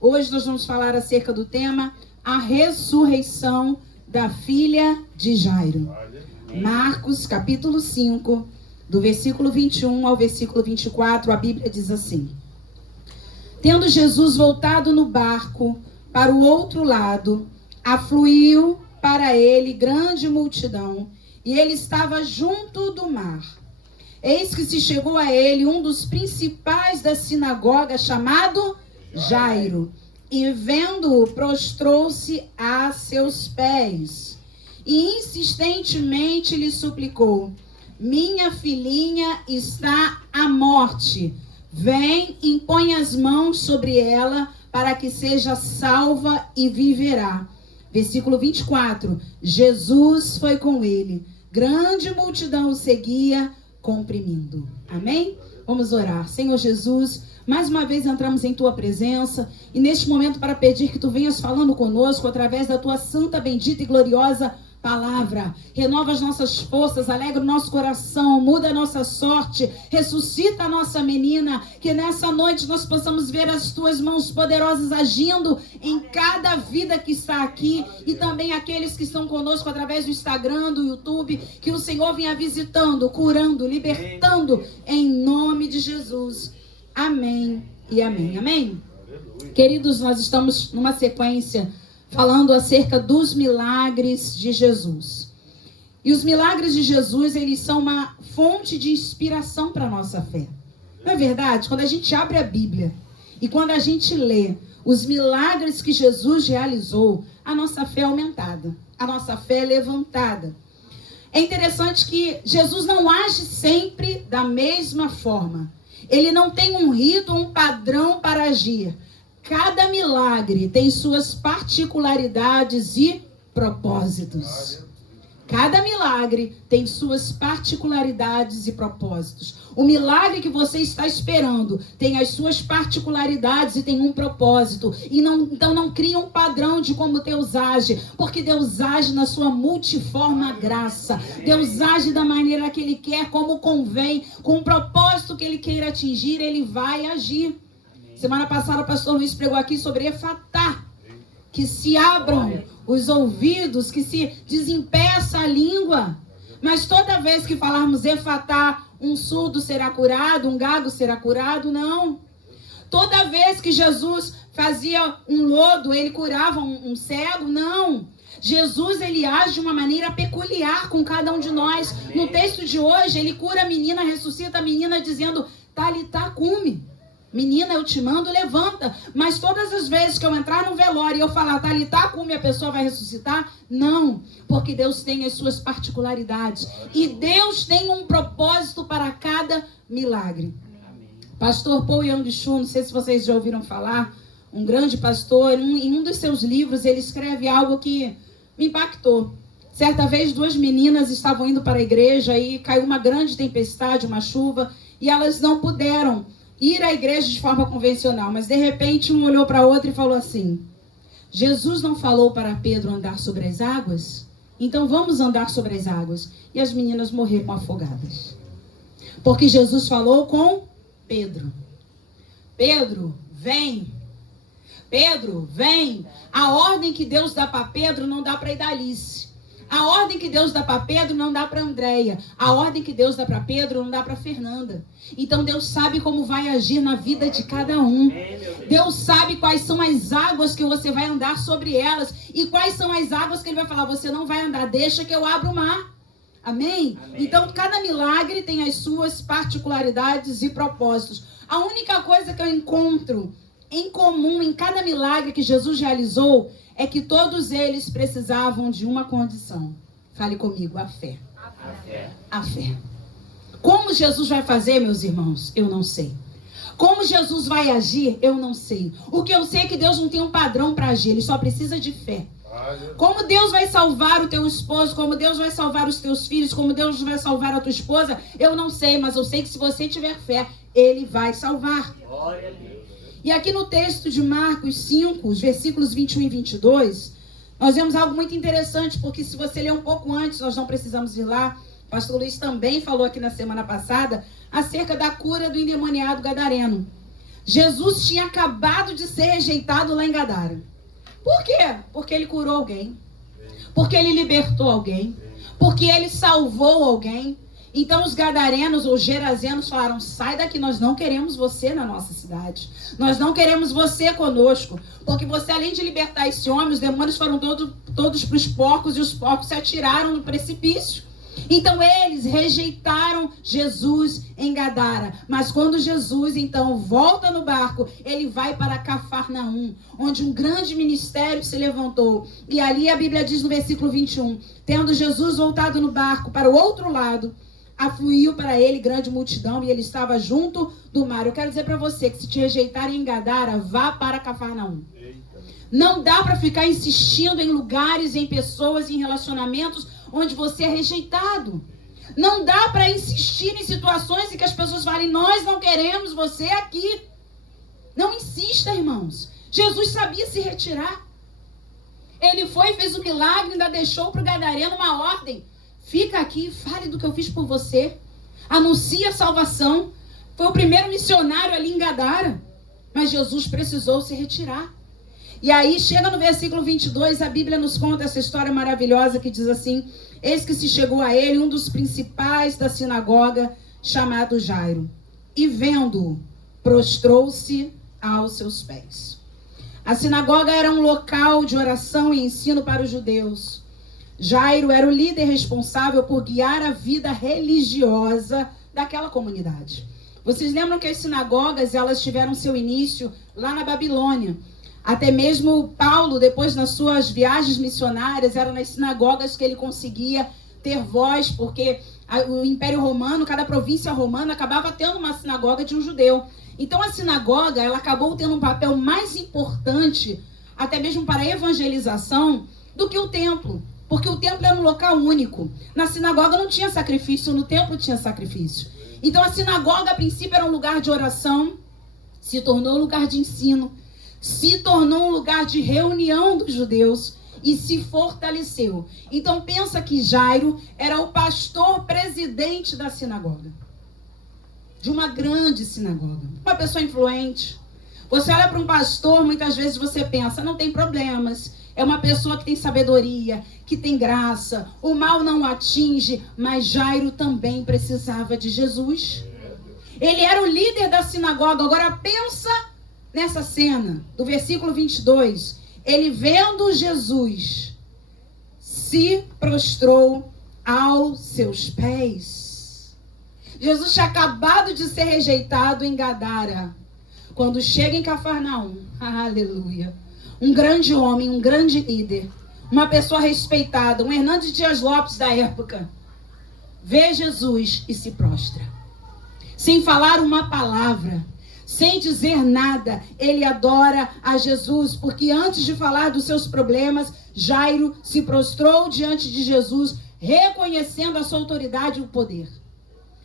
Hoje nós vamos falar acerca do tema a ressurreição da filha de Jairo. Marcos, capítulo 5, do versículo 21 ao versículo 24, a Bíblia diz assim: Tendo Jesus voltado no barco para o outro lado, afluiu para ele grande multidão, e ele estava junto do mar. Eis que se chegou a ele um dos principais da sinagoga, chamado Jairo, e vendo-o, prostrou-se a seus pés, e insistentemente lhe suplicou: Minha filhinha está à morte. Vem, impõe as mãos sobre ela, para que seja salva e viverá. Versículo 24. Jesus foi com ele. Grande multidão o seguia, comprimindo. Amém? Vamos orar. Senhor Jesus, mais uma vez entramos em tua presença e neste momento para pedir que tu venhas falando conosco através da tua santa, bendita e gloriosa palavra. Renova as nossas forças, alegra o nosso coração, muda a nossa sorte, ressuscita a nossa menina, que nessa noite nós possamos ver as tuas mãos poderosas agindo em cada vida que está aqui e também aqueles que estão conosco através do Instagram, do YouTube, que o Senhor venha visitando, curando, libertando, em nome de Jesus. Amém e amém. Amém? Queridos, nós estamos numa sequência falando acerca dos milagres de Jesus. E os milagres de Jesus, eles são uma fonte de inspiração para a nossa fé. Não é verdade? Quando a gente abre a Bíblia e quando a gente lê os milagres que Jesus realizou, a nossa fé é aumentada, a nossa fé é levantada. É interessante que Jesus não age sempre da mesma forma. Ele não tem um rito, um padrão para agir. Cada milagre tem suas particularidades e propósitos. Cada milagre tem suas particularidades e propósitos. O milagre que você está esperando tem as suas particularidades e tem um propósito. Então não cria um padrão de como Deus age, porque Deus age na sua multiforme graça. Deus age da maneira que Ele quer, como convém, com o propósito que Ele queira atingir, Ele vai agir. Semana passada o pastor Luiz pregou aqui sobre Efatá, que se abram os ouvidos, que se desempeça a língua. Mas toda vez que falarmos Efatá, um surdo será curado, um gago será curado, não. Toda vez que Jesus fazia um lodo, ele curava um cego, não. Jesus, ele age de uma maneira peculiar com cada um de nós. No texto de hoje, ele cura a menina, ressuscita a menina dizendo, Talitá cumi. Menina, eu te mando, levanta. Mas todas as vezes que eu entrar no velório e eu falar, Talitá cumi, a pessoa vai ressuscitar? Não, porque Deus tem as suas particularidades. E Deus tem um propósito para cada milagre. Pastor Paul Young-Chun, não sei se vocês já ouviram falar, um grande pastor, em um dos seus livros, ele escreve algo que me impactou. Certa vez, duas meninas estavam indo para a igreja e caiu uma grande tempestade, uma chuva, e elas não puderam ir à igreja de forma convencional, mas de repente um olhou para a outra e falou assim: Jesus não falou para Pedro andar sobre as águas? Então vamos andar sobre as águas. E as meninas morreram afogadas, porque Jesus falou com Pedro: Pedro, vem. Pedro, vem. A ordem que Deus dá para Pedro não dá para Idalice. A ordem que Deus dá para Pedro não dá para Andréia. A ordem que Deus dá para Pedro não dá para Fernanda. Então Deus sabe como vai agir na vida de cada um. Deus sabe quais são as águas que você vai andar sobre elas. E quais são as águas que Ele vai falar, você não vai andar, deixa que eu abro o mar. Amém? Então cada milagre tem as suas particularidades e propósitos. A única coisa que eu encontro em comum em cada milagre que Jesus realizou é que todos eles precisavam de uma condição. Fale comigo, a fé. A fé. A fé. Como Jesus vai fazer, meus irmãos? Eu não sei. Como Jesus vai agir? Eu não sei. O que eu sei é que Deus não tem um padrão para agir, Ele só precisa de fé. Como Deus vai salvar o teu esposo, como Deus vai salvar os teus filhos, como Deus vai salvar a tua esposa, eu não sei, mas eu sei que se você tiver fé, Ele vai salvar. Glória a Deus. E aqui no texto de Marcos 5, os versículos 21 e 22, nós vemos algo muito interessante, porque se você ler um pouco antes, nós não precisamos ir lá. O pastor Luiz também falou aqui na semana passada acerca da cura do endemoniado gadareno. Jesus tinha acabado de ser rejeitado lá em Gadara. Por quê? Porque ele curou alguém. Porque ele libertou alguém. Porque ele salvou alguém. Então os gadarenos ou gerazenos falaram: sai daqui, nós não queremos você na nossa cidade. Nós não queremos você conosco. Porque você, além de libertar esse homem, os demônios foram todos para os porcos e os porcos se atiraram no precipício. Então eles rejeitaram Jesus em Gadara. Mas quando Jesus então volta no barco, ele vai para Cafarnaum, onde um grande ministério se levantou. E ali a Bíblia diz no versículo 21, tendo Jesus voltado no barco para o outro lado, afluiu para ele grande multidão e ele estava junto do mar. Eu quero dizer para você que se te rejeitarem em Gadara, vá para Cafarnaum. Não dá para ficar insistindo em lugares, em pessoas, em relacionamentos onde você é rejeitado. Não dá para insistir em situações em que as pessoas falem: nós não queremos você aqui. Não insista, irmãos. Jesus sabia se retirar. Ele foi, fez um milagre, ainda deixou para o gadareno uma ordem: fica aqui, fale do que eu fiz por você. Anuncia a salvação. Foi o primeiro missionário ali em Gadara. Mas Jesus precisou se retirar. E aí, chega no versículo 22, a Bíblia nos conta essa história maravilhosa que diz assim: eis que se chegou a ele um dos principais da sinagoga, chamado Jairo, e vendo-o, prostrou-se aos seus pés. A sinagoga era um local de oração e ensino para os judeus. Jairo era o líder responsável por guiar a vida religiosa daquela comunidade. Vocês lembram que as sinagogas, elas tiveram seu início lá na Babilônia. Até mesmo Paulo, depois nas suas viagens missionárias, era nas sinagogas que ele conseguia ter voz, porque o Império Romano, cada província romana, acabava tendo uma sinagoga de um judeu. Então a sinagoga, ela acabou tendo um papel mais importante, até mesmo para a evangelização, do que o templo. Porque o templo era um local único. Na sinagoga não tinha sacrifício, no templo tinha sacrifício. Então a sinagoga, a princípio, era um lugar de oração, se tornou um lugar de ensino, se tornou um lugar de reunião dos judeus e se fortaleceu. Então pensa que Jairo era o pastor presidente da sinagoga. De uma grande sinagoga. Uma pessoa influente. Você olha para um pastor, muitas vezes você pensa: não tem problemas. É uma pessoa que tem sabedoria, que tem graça. O mal não o atinge. Mas Jairo também precisava de Jesus. Ele era o líder da sinagoga. Agora pensa nessa cena, do versículo 22, ele vendo Jesus, se prostrou aos seus pés. Jesus tinha acabado de ser rejeitado em Gadara. Quando chega em Cafarnaum, aleluia, um grande homem, um grande líder, uma pessoa respeitada, um Hernandes Dias Lopes da época, vê Jesus e se prostra. Sem falar uma palavra, sem dizer nada, ele adora a Jesus, porque antes de falar dos seus problemas, Jairo se prostrou diante de Jesus, reconhecendo a sua autoridade e o poder.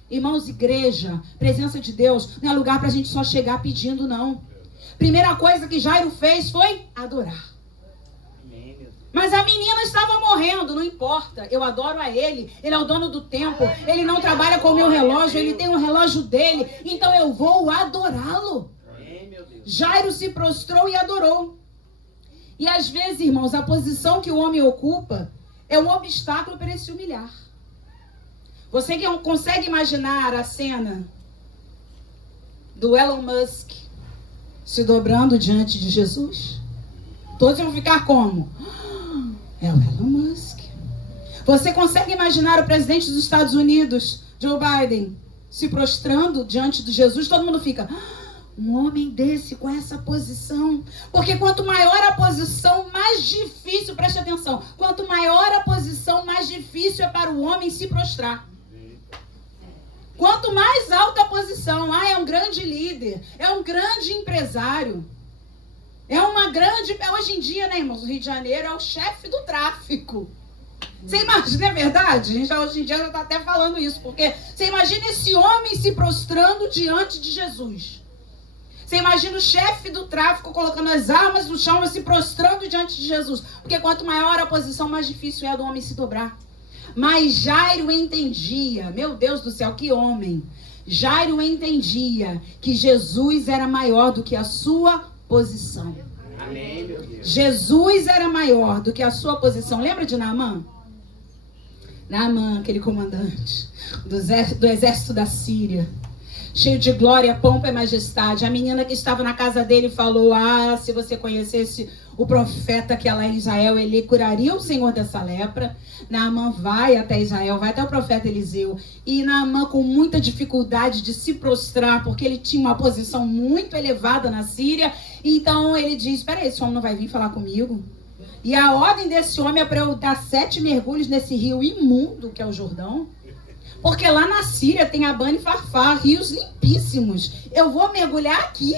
Irmãos, igreja, presença de Deus, não é lugar para a gente só chegar pedindo, não. Primeira coisa que Jairo fez foi adorar. Mas a menina estava morrendo, não importa, eu adoro a ele é o dono do tempo, ele não trabalha com o meu relógio, ele tem um relógio dele, então eu vou adorá-lo. Jairo se prostrou e adorou. E às vezes, irmãos, a posição que o homem ocupa é um obstáculo para ele se humilhar. Você consegue imaginar a cena do Elon Musk se dobrando diante de Jesus? Todos vão ficar como? É o Elon Musk. Você consegue imaginar o presidente dos Estados Unidos, Joe Biden, se prostrando diante de Jesus? Todo mundo fica: um homem desse com essa posição. Porque quanto maior a posição, mais difícil, preste atenção, quanto maior a posição, mais difícil é para o homem se prostrar. Quanto mais alta a posição, é um grande líder, é um grande empresário. É uma grande... Hoje em dia, né, irmãos? O Rio de Janeiro é o chefe do tráfico. Você imagina, é verdade? A gente hoje em dia já está até falando isso. Porque você imagina esse homem se prostrando diante de Jesus. Você imagina o chefe do tráfico colocando as armas no chão e se prostrando diante de Jesus. Porque quanto maior a posição, mais difícil é do homem se dobrar. Mas Jairo entendia. Meu Deus do céu, que homem. Jairo entendia que Jesus era maior do que a sua posição. Amém, meu Deus. Jesus era maior do que a sua posição. Lembra de Naamã? Naamã, aquele comandante do exército da Síria, cheio de glória, pompa e majestade. A menina que estava na casa dele falou: se você conhecesse o profeta que é lá em Israel, ele curaria o Senhor dessa lepra. Naamã vai até Israel, vai até o profeta Eliseu. E Naamã, com muita dificuldade de se prostrar, porque ele tinha uma posição muito elevada na Síria. Então ele diz: espera aí, esse homem não vai vir falar comigo? E a ordem desse homem é para eu dar 7 mergulhos nesse rio imundo que é o Jordão. Porque lá na Síria tem Abana e Farfar, rios limpíssimos. Eu vou mergulhar aqui.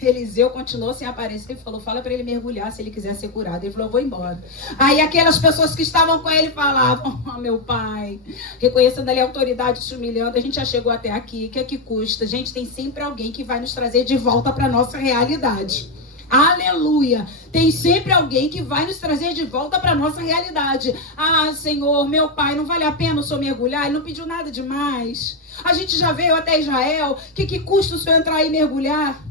Eliseu continuou sem aparecer e falou: fala para ele mergulhar se ele quiser ser curado. Ele falou: eu vou embora. Aí aquelas pessoas que estavam com ele falavam: meu pai, reconhecendo ali a autoridade, se humilhando, a gente já chegou até aqui, o que é que custa? Gente, tem sempre alguém que vai nos trazer de volta para a nossa realidade. Aleluia! Tem sempre alguém que vai nos trazer de volta para a nossa realidade. Senhor, meu pai, não vale a pena o senhor mergulhar? Ele não pediu nada demais. A gente já veio até Israel. O que custa o senhor entrar aí e mergulhar?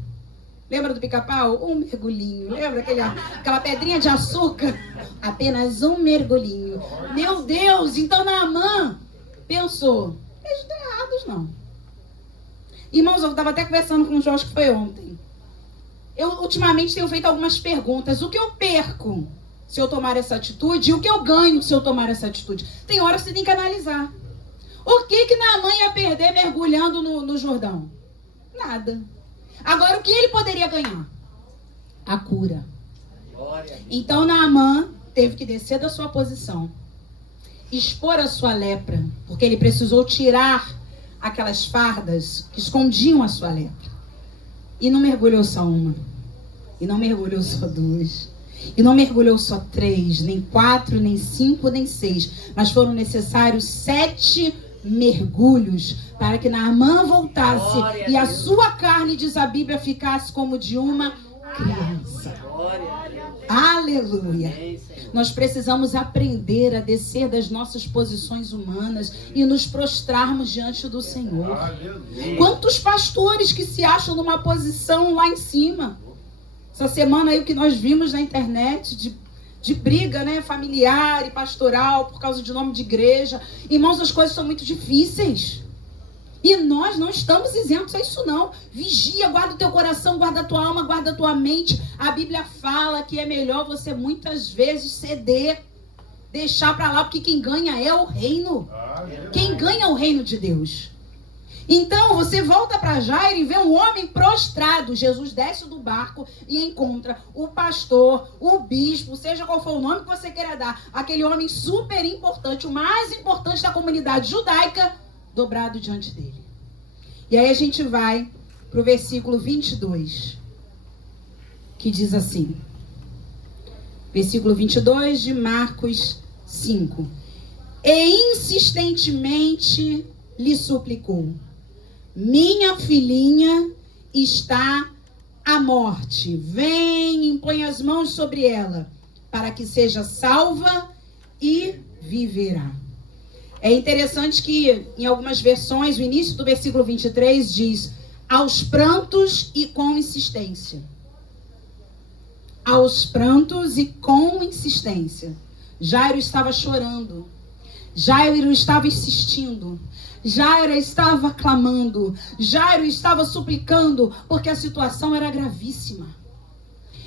Lembra do pica-pau? Um mergulhinho. Lembra aquela pedrinha de açúcar? Apenas um mergulhinho. Meu Deus! Então Naamã pensou: eles estão errados, não. Irmãos, eu estava até conversando com o Jorge, que foi ontem. Eu ultimamente tenho feito algumas perguntas. O que eu perco se eu tomar essa atitude? E o que eu ganho se eu tomar essa atitude? Tem hora que você tem que analisar. O que Naamã ia perder mergulhando no Jordão? Nada. Agora, o que ele poderia ganhar? A cura. Então Naamã teve que descer da sua posição, expor a sua lepra, porque ele precisou tirar aquelas fardas que escondiam a sua lepra. E não mergulhou só uma, e não mergulhou só 2, e não mergulhou só 3, nem 4, nem 5, nem 6, mas foram necessários 7 mergulhos para que Naamã voltasse e a sua carne, diz a Bíblia, ficasse como de uma criança. Aleluia! Nós precisamos aprender a descer das nossas posições humanas e nos prostrarmos diante do Senhor. Quantos pastores que se acham numa posição lá em cima? Essa semana aí o que nós vimos na internet de briga, né, familiar e pastoral por causa de nome de igreja. Irmãos, as coisas são muito difíceis. E nós não estamos isentos a isso não. Vigia, guarda o teu coração, guarda a tua alma, guarda a tua mente. A Bíblia fala que é melhor você muitas vezes ceder, deixar para lá, porque quem ganha é o reino. Quem ganha é o reino de Deus. Então você volta para Jairo e vê um homem prostrado. Jesus desce do barco e encontra o pastor, o bispo, seja qual for o nome que você queira dar, aquele homem super importante, o mais importante da comunidade judaica, dobrado diante dele. E aí a gente vai para o versículo 22, que diz assim, versículo 22 de Marcos 5: e insistentemente lhe suplicou: minha filhinha está à morte, vem, impõe as mãos sobre ela, para que seja salva e viverá. É interessante que em algumas versões, o início do versículo 23 diz: aos prantos e com insistência. Aos prantos e com insistência. Jairo estava chorando. Jairo estava insistindo. Jairo estava clamando. Jairo estava suplicando, porque a situação era gravíssima.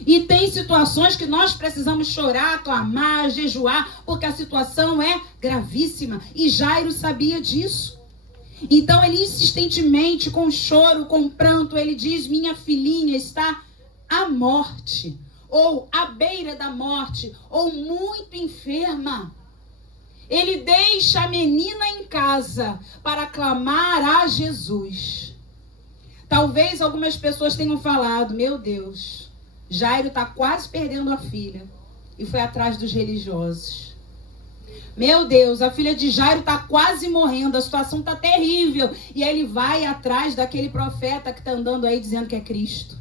E tem situações que nós precisamos chorar, clamar, jejuar, porque a situação é gravíssima. E Jairo sabia disso. Então ele insistentemente, com choro, com pranto, ele diz: minha filhinha está à morte, ou à beira da morte, ou muito enferma. Ele deixa a menina em casa para clamar a Jesus. Talvez algumas pessoas tenham falado: meu Deus, Jairo está quase perdendo a filha e foi atrás dos religiosos. Meu Deus, a filha de Jairo está quase morrendo, a situação está terrível. E aí ele vai atrás daquele profeta que está andando aí dizendo que é Cristo.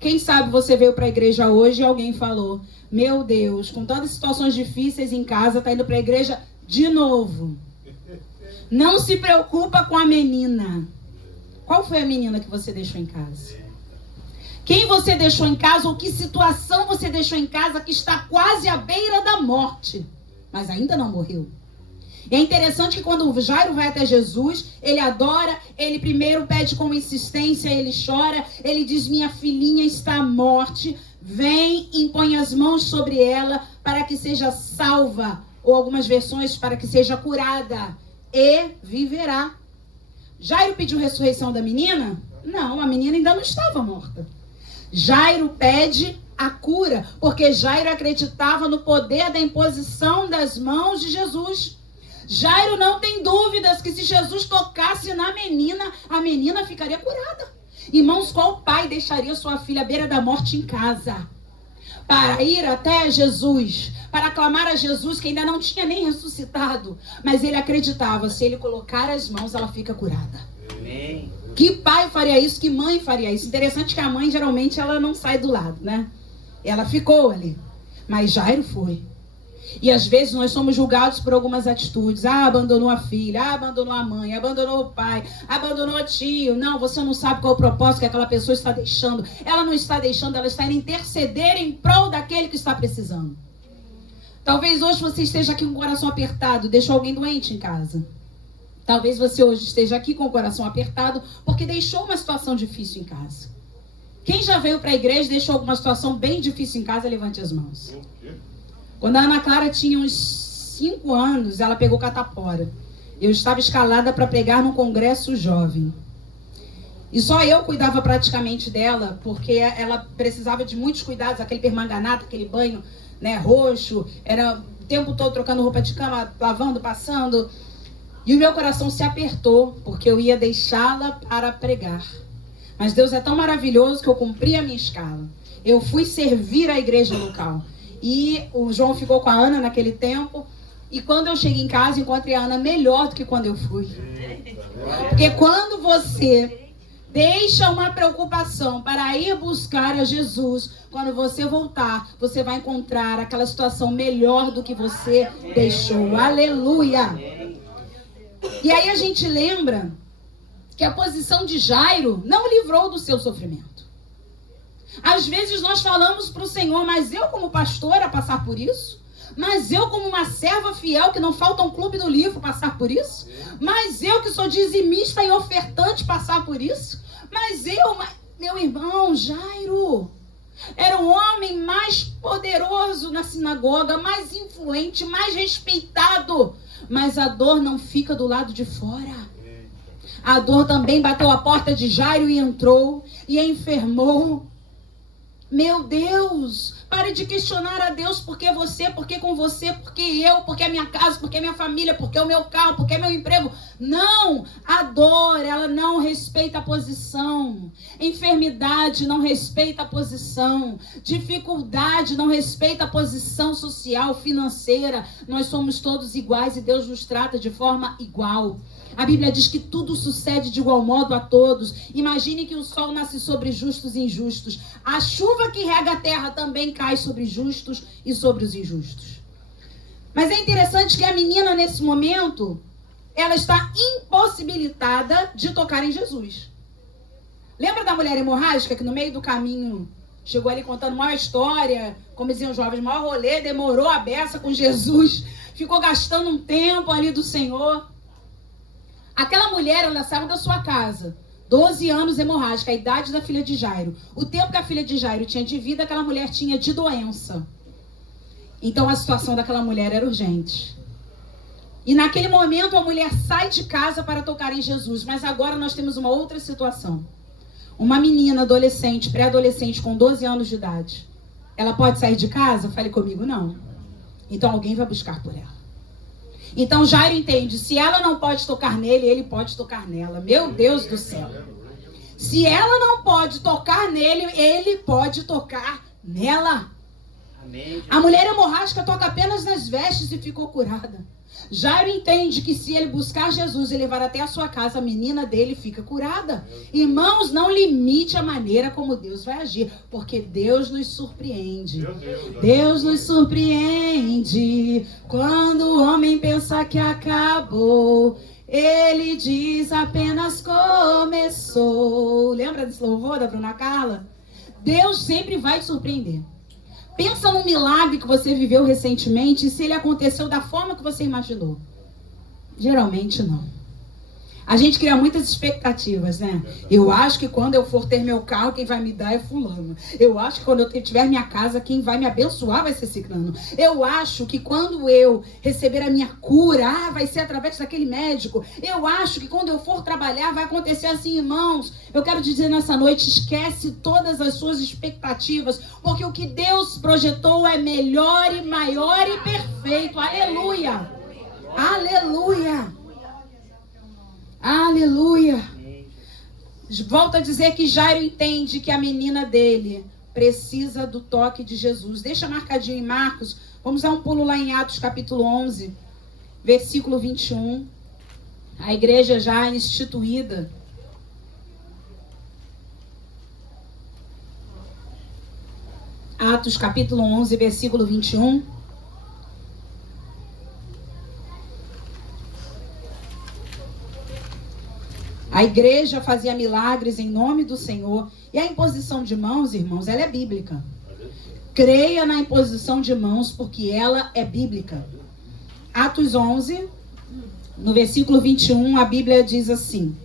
Quem sabe você veio para a igreja hoje e alguém falou: meu Deus, com todas as situações difíceis em casa, está indo para a igreja de novo. Não se preocupa com a menina. Qual foi a menina que você deixou em casa? Quem você deixou em casa ou que situação você deixou em casa que está quase à beira da morte, mas ainda não morreu? E é interessante que quando o Jairo vai até Jesus, ele adora, ele primeiro pede com insistência, ele chora, ele diz: minha filhinha está à morte, vem, impõe as mãos sobre ela para que seja salva, ou algumas versões, para que seja curada, e viverá. Jairo pediu ressurreição da menina? Não, a menina ainda não estava morta. Jairo pede a cura, porque Jairo acreditava no poder da imposição das mãos de Jesus. Jairo não tem dúvidas que se Jesus tocasse na menina, a menina ficaria curada. Irmãos, qual pai deixaria sua filha à beira da morte em casa para ir até Jesus, para clamar a Jesus, que ainda não tinha nem ressuscitado, mas ele acreditava, se ele colocar as mãos, ela fica curada. Amém. Que pai faria isso? Que mãe faria isso? Interessante que a mãe, geralmente, ela não sai do lado, né? Ela ficou ali. Mas Jairo foi. E às vezes nós somos julgados por algumas atitudes. Ah, abandonou a filha, ah, abandonou a mãe, abandonou o pai, abandonou o tio. Não, você não sabe qual é o propósito que aquela pessoa está deixando. Ela não está deixando, ela está indo interceder em prol daquele que está precisando. Talvez hoje você esteja aqui com o coração apertado, deixou alguém doente em casa. Talvez você hoje esteja aqui com o coração apertado porque deixou uma situação difícil em casa. Quem já veio para a igreja e deixou alguma situação bem difícil em casa, levante as mãos. Quando a Ana Clara tinha uns 5 anos, ela pegou catapora. Eu estava escalada para pregar num congresso jovem. E só eu cuidava praticamente dela, porque ela precisava de muitos cuidados, aquele permanganato, aquele banho, né, roxo, era o tempo todo trocando roupa de cama, lavando, passando. E o meu coração se apertou, porque eu ia deixá-la para pregar. Mas Deus é tão maravilhoso que eu cumpri a minha escala. Eu fui servir a igreja local. E o João ficou com a Ana naquele tempo. E quando eu cheguei em casa, encontrei a Ana melhor do que quando eu fui. Porque quando você deixa uma preocupação para ir buscar a Jesus, quando você voltar, você vai encontrar aquela situação melhor do que você deixou. Aleluia! E aí a gente lembra que a posição de Jairo não livrou do seu sofrimento. Às vezes nós falamos para o Senhor, mas eu como pastora passar por isso? Mas eu como uma serva fiel que não falta um clube do livro passar por isso? Mas eu que sou dizimista e ofertante passar por isso? Mas eu, meu irmão, Jairo era o homem mais poderoso na sinagoga, mais influente, mais respeitado. Mas a dor não fica do lado de fora. A dor também bateu a porta de Jairo e entrou e enfermou. Meu Deus, pare de questionar a Deus, por que você, por que com você, por que eu, por que a minha casa, por que a minha família, por que o meu carro, por que meu emprego. Não, a dor, ela não respeita a posição. Enfermidade não respeita a posição. Dificuldade não respeita a posição social, financeira. Nós somos todos iguais e Deus nos trata de forma igual. A Bíblia diz que tudo sucede de igual modo a todos. Imagine que o sol nasce sobre justos e injustos. A chuva que rega a terra também cai sobre justos e sobre os injustos. Mas é interessante que a menina, nesse momento, ela está impossibilitada de tocar em Jesus. Lembra da mulher hemorrágica que no meio do caminho chegou ali contando maior história, como diziam os jovens, maior rolê, demorou a beça com Jesus, ficou gastando um tempo ali do Senhor. Aquela mulher, ela saiu da sua casa, 12 anos hemorrágica, a idade da filha de Jairo. O tempo que a filha de Jairo tinha de vida, aquela mulher tinha de doença. Então a situação daquela mulher era urgente. E naquele momento a mulher sai de casa para tocar em Jesus. Mas agora nós temos uma outra situação. Uma menina adolescente, pré-adolescente com 12 anos de idade. Ela pode sair de casa? Fale comigo, não. Então alguém vai buscar por ela. Então Jairo entende, se ela não pode tocar nele, ele pode tocar nela. Meu Deus do céu. Se ela não pode tocar nele, ele pode tocar nela. A mulher hemorrágica toca apenas nas vestes e ficou curada. Jairo entende que se ele buscar Jesus e levar até a sua casa, a menina dele fica curada. Irmãos, não limite a maneira como Deus vai agir, porque Deus nos surpreende. Deus nos surpreende quando o homem pensa que acabou. Ele diz apenas começou. Lembra desse louvor da Bruna Carla? Deus sempre vai te surpreender. Pensa num milagre que você viveu recentemente e se ele aconteceu da forma que você imaginou. Geralmente não. A gente cria muitas expectativas, né? Eu acho que quando eu for ter meu carro, quem vai me dar é fulano. Eu acho que quando eu tiver minha casa, quem vai me abençoar vai ser ciclano. Eu acho que quando eu receber a minha cura, vai ser através daquele médico. Eu acho que quando eu for trabalhar, vai acontecer assim, irmãos. Eu quero dizer nessa noite, esquece todas as suas expectativas, porque o que Deus projetou é melhor e maior e perfeito. Aleluia! Aleluia! Aleluia! Volto a dizer que Jairo entende que a menina dele precisa do toque de Jesus. Deixa marcadinho em Marcos. Vamos dar um pulo lá em Atos capítulo 11, versículo 21. A igreja já instituída. Atos capítulo 11, versículo 21. A igreja fazia milagres em nome do Senhor. E a imposição de mãos, irmãos, ela é bíblica. Creia na imposição de mãos, porque ela é bíblica. Atos 11, no versículo 21, a Bíblia diz assim: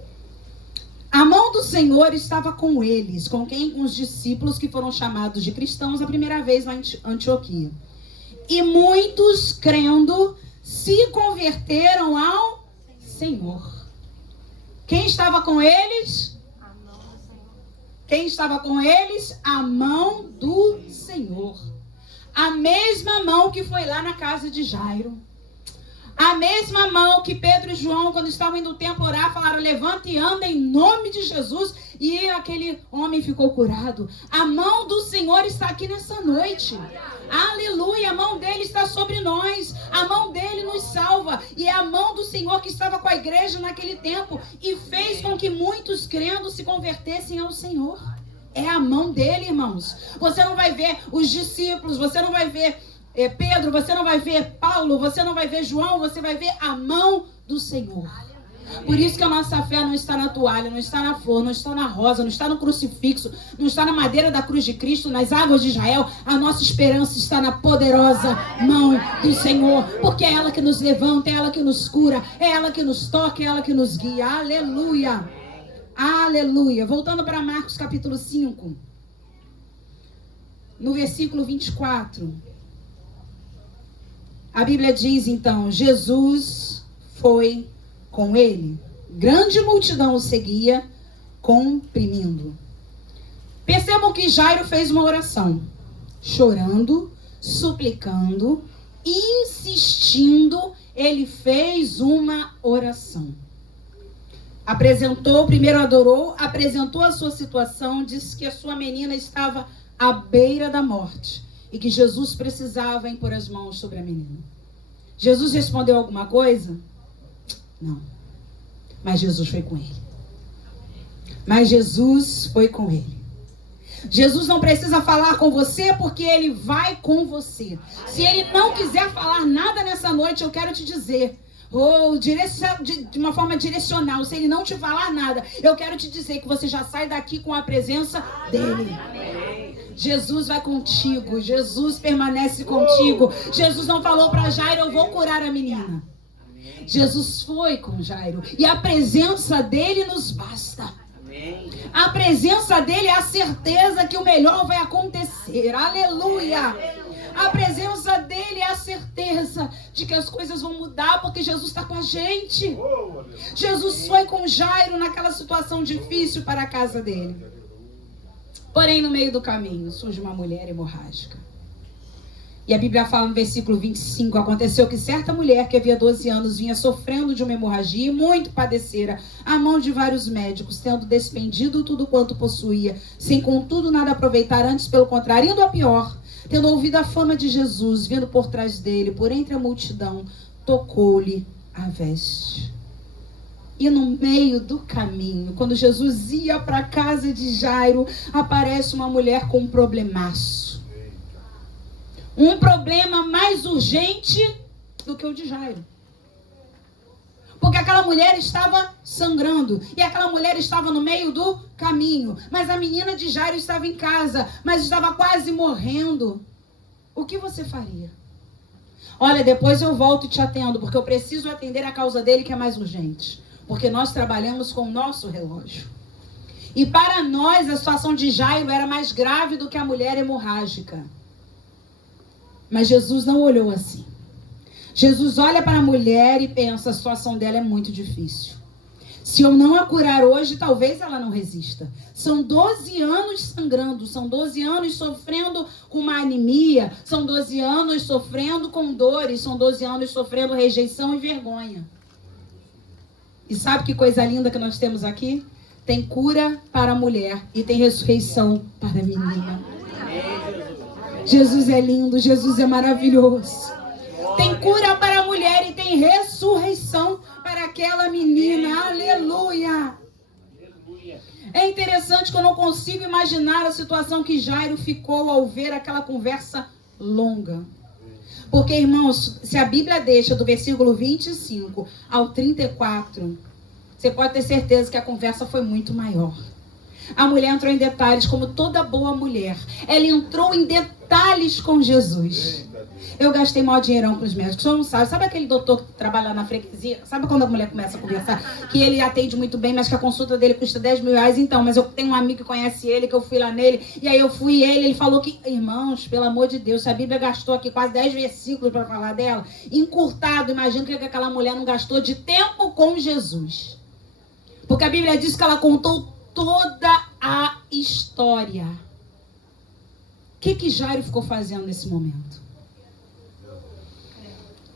a mão do Senhor estava com eles, com quem? Com os discípulos que foram chamados de cristãos a primeira vez na Antioquia. E muitos, crendo, se converteram ao Senhor. Quem estava com eles? A mão do Senhor. Quem estava com eles? A mão do Senhor. A mesma mão que foi lá na casa de Jairo. A mesma mão que Pedro e João, quando estavam indo no templo orar, falaram: levanta e anda em nome de Jesus. E aquele homem ficou curado. A mão do Senhor está aqui nessa noite. Aleluia, a mão dele está sobre nós. A mão dele nos salva. E é a mão do Senhor que estava com a igreja naquele tempo e fez com que muitos crendo se convertessem ao Senhor. É a mão dele, irmãos. Você não vai ver os discípulos, você não vai ver Pedro, você não vai ver Paulo, você não vai ver João, você vai ver a mão do Senhor. Por isso que a nossa fé não está na toalha, não está na flor, não está na rosa, não está no crucifixo, não está na madeira da cruz de Cristo, nas águas de Israel. A nossa esperança está na poderosa mão do Senhor, porque é ela que nos levanta, é ela que nos cura, é ela que nos toca, é ela que nos guia. Aleluia! Aleluia! Voltando para Marcos capítulo 5, no versículo 24. A Bíblia diz então: Jesus foi com ele. Grande multidão o seguia, comprimindo. Percebam que Jairo fez uma oração, chorando, suplicando, insistindo. Ele fez uma oração. Primeiro adorou, apresentou a sua situação, disse que a sua menina estava à beira da morte e que Jesus precisava impor as mãos sobre a menina. Jesus respondeu alguma coisa? Não. Mas Jesus foi com ele. Mas Jesus foi com ele. Jesus não precisa falar com você porque ele vai com você. Se ele não quiser falar nada nessa noite, eu quero te dizer, de uma forma direcional, se ele não te falar nada, eu quero te dizer que você já sai daqui com a presença dele. Jesus vai contigo, Jesus permanece contigo. Jesus não falou para Jairo: eu vou curar a menina. Jesus foi com Jairo e a presença dele nos basta. A presença dele é a certeza que o melhor vai acontecer. Aleluia! A presença dele é a certeza de que as coisas vão mudar, porque Jesus está com a gente. Jesus foi com Jairo naquela situação difícil para a casa dele. Porém, no meio do caminho, surge uma mulher hemorrágica. E a Bíblia fala no versículo 25, aconteceu que certa mulher que havia 12 anos vinha sofrendo de uma hemorragia e muito padecera, à mão de vários médicos, tendo despendido tudo quanto possuía, sem contudo nada aproveitar, antes pelo contrário, indo a pior, tendo ouvido a fama de Jesus, vindo por trás dele, por entre a multidão, tocou-lhe a veste. E no meio do caminho, quando Jesus ia para a casa de Jairo, aparece uma mulher com um problemaço. Um problema mais urgente do que o de Jairo. Porque aquela mulher estava sangrando. E aquela mulher estava no meio do caminho. Mas a menina de Jairo estava em casa. Mas estava quase morrendo. O que você faria? Olha, depois eu volto e te atendo. Porque eu preciso atender a causa dele, que é mais urgente. Porque nós trabalhamos com o nosso relógio. E para nós, a situação de Jairo era mais grave do que a mulher hemorrágica. Mas Jesus não olhou assim. Jesus olha para a mulher e pensa, a situação dela é muito difícil. Se eu não a curar hoje, talvez ela não resista. São 12 anos sangrando, são 12 anos sofrendo com uma anemia, são 12 anos sofrendo com dores, são 12 anos sofrendo rejeição e vergonha. E sabe que coisa linda que nós temos aqui? Tem cura para a mulher e tem ressurreição para a menina. Jesus é lindo, Jesus é maravilhoso. Tem cura para a mulher e tem ressurreição para aquela menina. Aleluia! É interessante que eu não consigo imaginar a situação que Jairo ficou ao ver aquela conversa longa. Porque, irmãos, se a Bíblia deixa do versículo 25 ao 34, você pode ter certeza que a conversa foi muito maior. A mulher entrou em detalhes, como toda boa mulher. Ela entrou em detalhes com Jesus. Eu gastei maior dinheirão com os médicos. Você não sabe. Sabe aquele doutor que trabalha na freguesia? Sabe quando a mulher começa a conversar? Que ele atende muito bem, mas que a consulta dele custa 10 mil reais. Então, mas eu tenho um amigo que conhece ele, que eu fui lá nele. E aí eu fui ele falou que... Irmãos, pelo amor de Deus, se a Bíblia gastou aqui quase 10 versículos para falar dela, encurtado, imagino que aquela mulher não gastou de tempo com Jesus. Porque a Bíblia diz que ela contou toda a história. O que Jairo ficou fazendo nesse momento?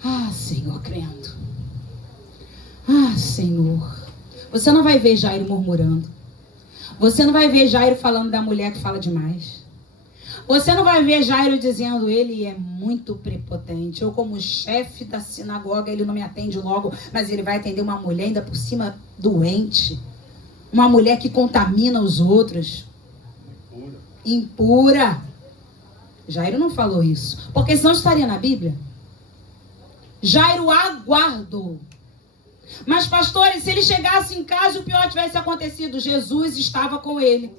Ah, Senhor, crendo. Ah, Senhor. Você não vai ver Jairo murmurando. Você não vai ver Jairo falando da mulher que fala demais. Você não vai ver Jairo dizendo, ele é muito prepotente. Eu, como chefe da sinagoga, ele não me atende logo, mas ele vai atender uma mulher ainda por cima doente. Uma mulher que contamina os outros. Impura. Jairo não falou isso, porque senão estaria na Bíblia. Jairo aguardou. Mas, pastores, se ele chegasse em casa e o pior tivesse acontecido, Jesus estava com ele.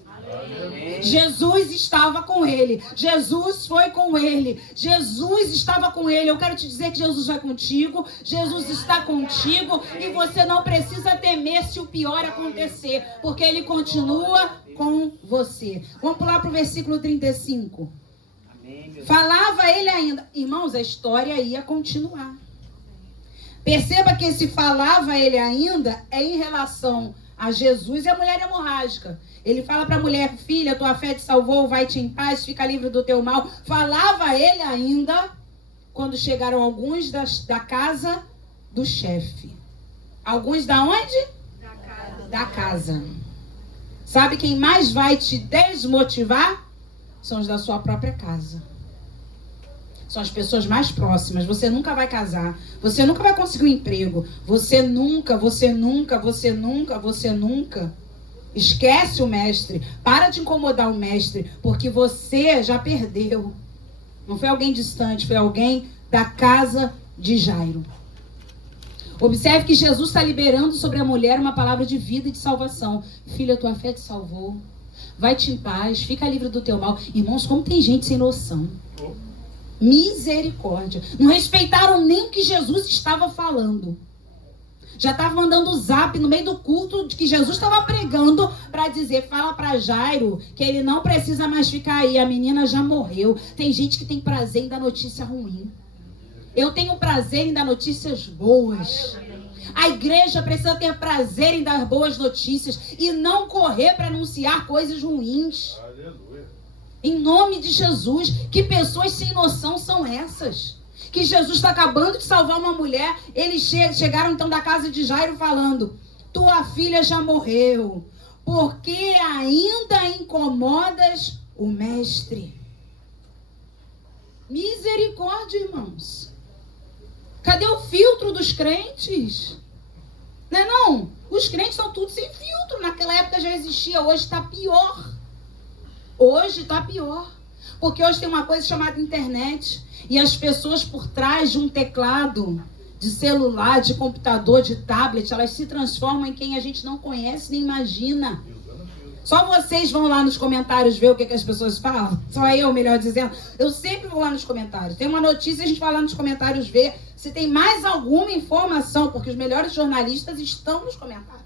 Jesus estava com ele. Jesus foi com ele. Jesus estava com ele. Eu quero te dizer que Jesus vai contigo. Jesus está contigo. E você não precisa temer se o pior acontecer, porque ele continua com você. Vamos pular para o versículo 35. Falava ele ainda. Irmãos, a história ia continuar. Perceba que esse falava ele ainda é em relação a Jesus e a mulher hemorrágica. Ele fala para a mulher, filha, tua fé te salvou, vai-te em paz, fica livre do teu mal. Falava ele ainda quando chegaram alguns da casa do chefe. Alguns da onde? Da casa. Sabe quem mais vai te desmotivar? São os da sua própria casa. São as pessoas mais próximas. Você nunca vai casar. Você nunca vai conseguir um emprego. Você nunca. Esquece o mestre. Para de incomodar o mestre. Porque você já perdeu. Não foi alguém distante. Foi alguém da casa de Jairo. Observe que Jesus está liberando sobre a mulher uma palavra de vida e de salvação. Filha, tua fé te salvou. Vai-te em paz. Fica livre do teu mal. Irmãos, como tem gente sem noção. Misericórdia. Não respeitaram nem o que Jesus estava falando. Já estava mandando o zap no meio do culto de que Jesus estava pregando para dizer, fala para Jairo que ele não precisa mais ficar aí, a menina já morreu. Tem gente que tem prazer em dar notícia ruim. Eu tenho prazer em dar notícias boas. A igreja precisa ter prazer em dar boas notícias e não correr para anunciar coisas ruins. Em nome de Jesus, que pessoas sem noção são essas? Que Jesus está acabando de salvar uma mulher. Eles chegaram então da casa de Jairo falando, tua filha já morreu, porque ainda incomodas o mestre. Misericórdia, irmãos. Cadê o filtro dos crentes? Não é não? Os crentes estão tudo sem filtro. Naquela época já existia, hoje está pior. Hoje está pior. Porque hoje tem uma coisa chamada internet. E as pessoas por trás de um teclado, de celular, de computador, de tablet, elas se transformam em quem a gente não conhece nem imagina. Só vocês vão lá nos comentários ver o que as pessoas falam. Só eu, melhor dizendo. Eu sempre vou lá nos comentários. Tem uma notícia, a gente vai lá nos comentários ver se tem mais alguma informação, porque os melhores jornalistas estão nos comentários.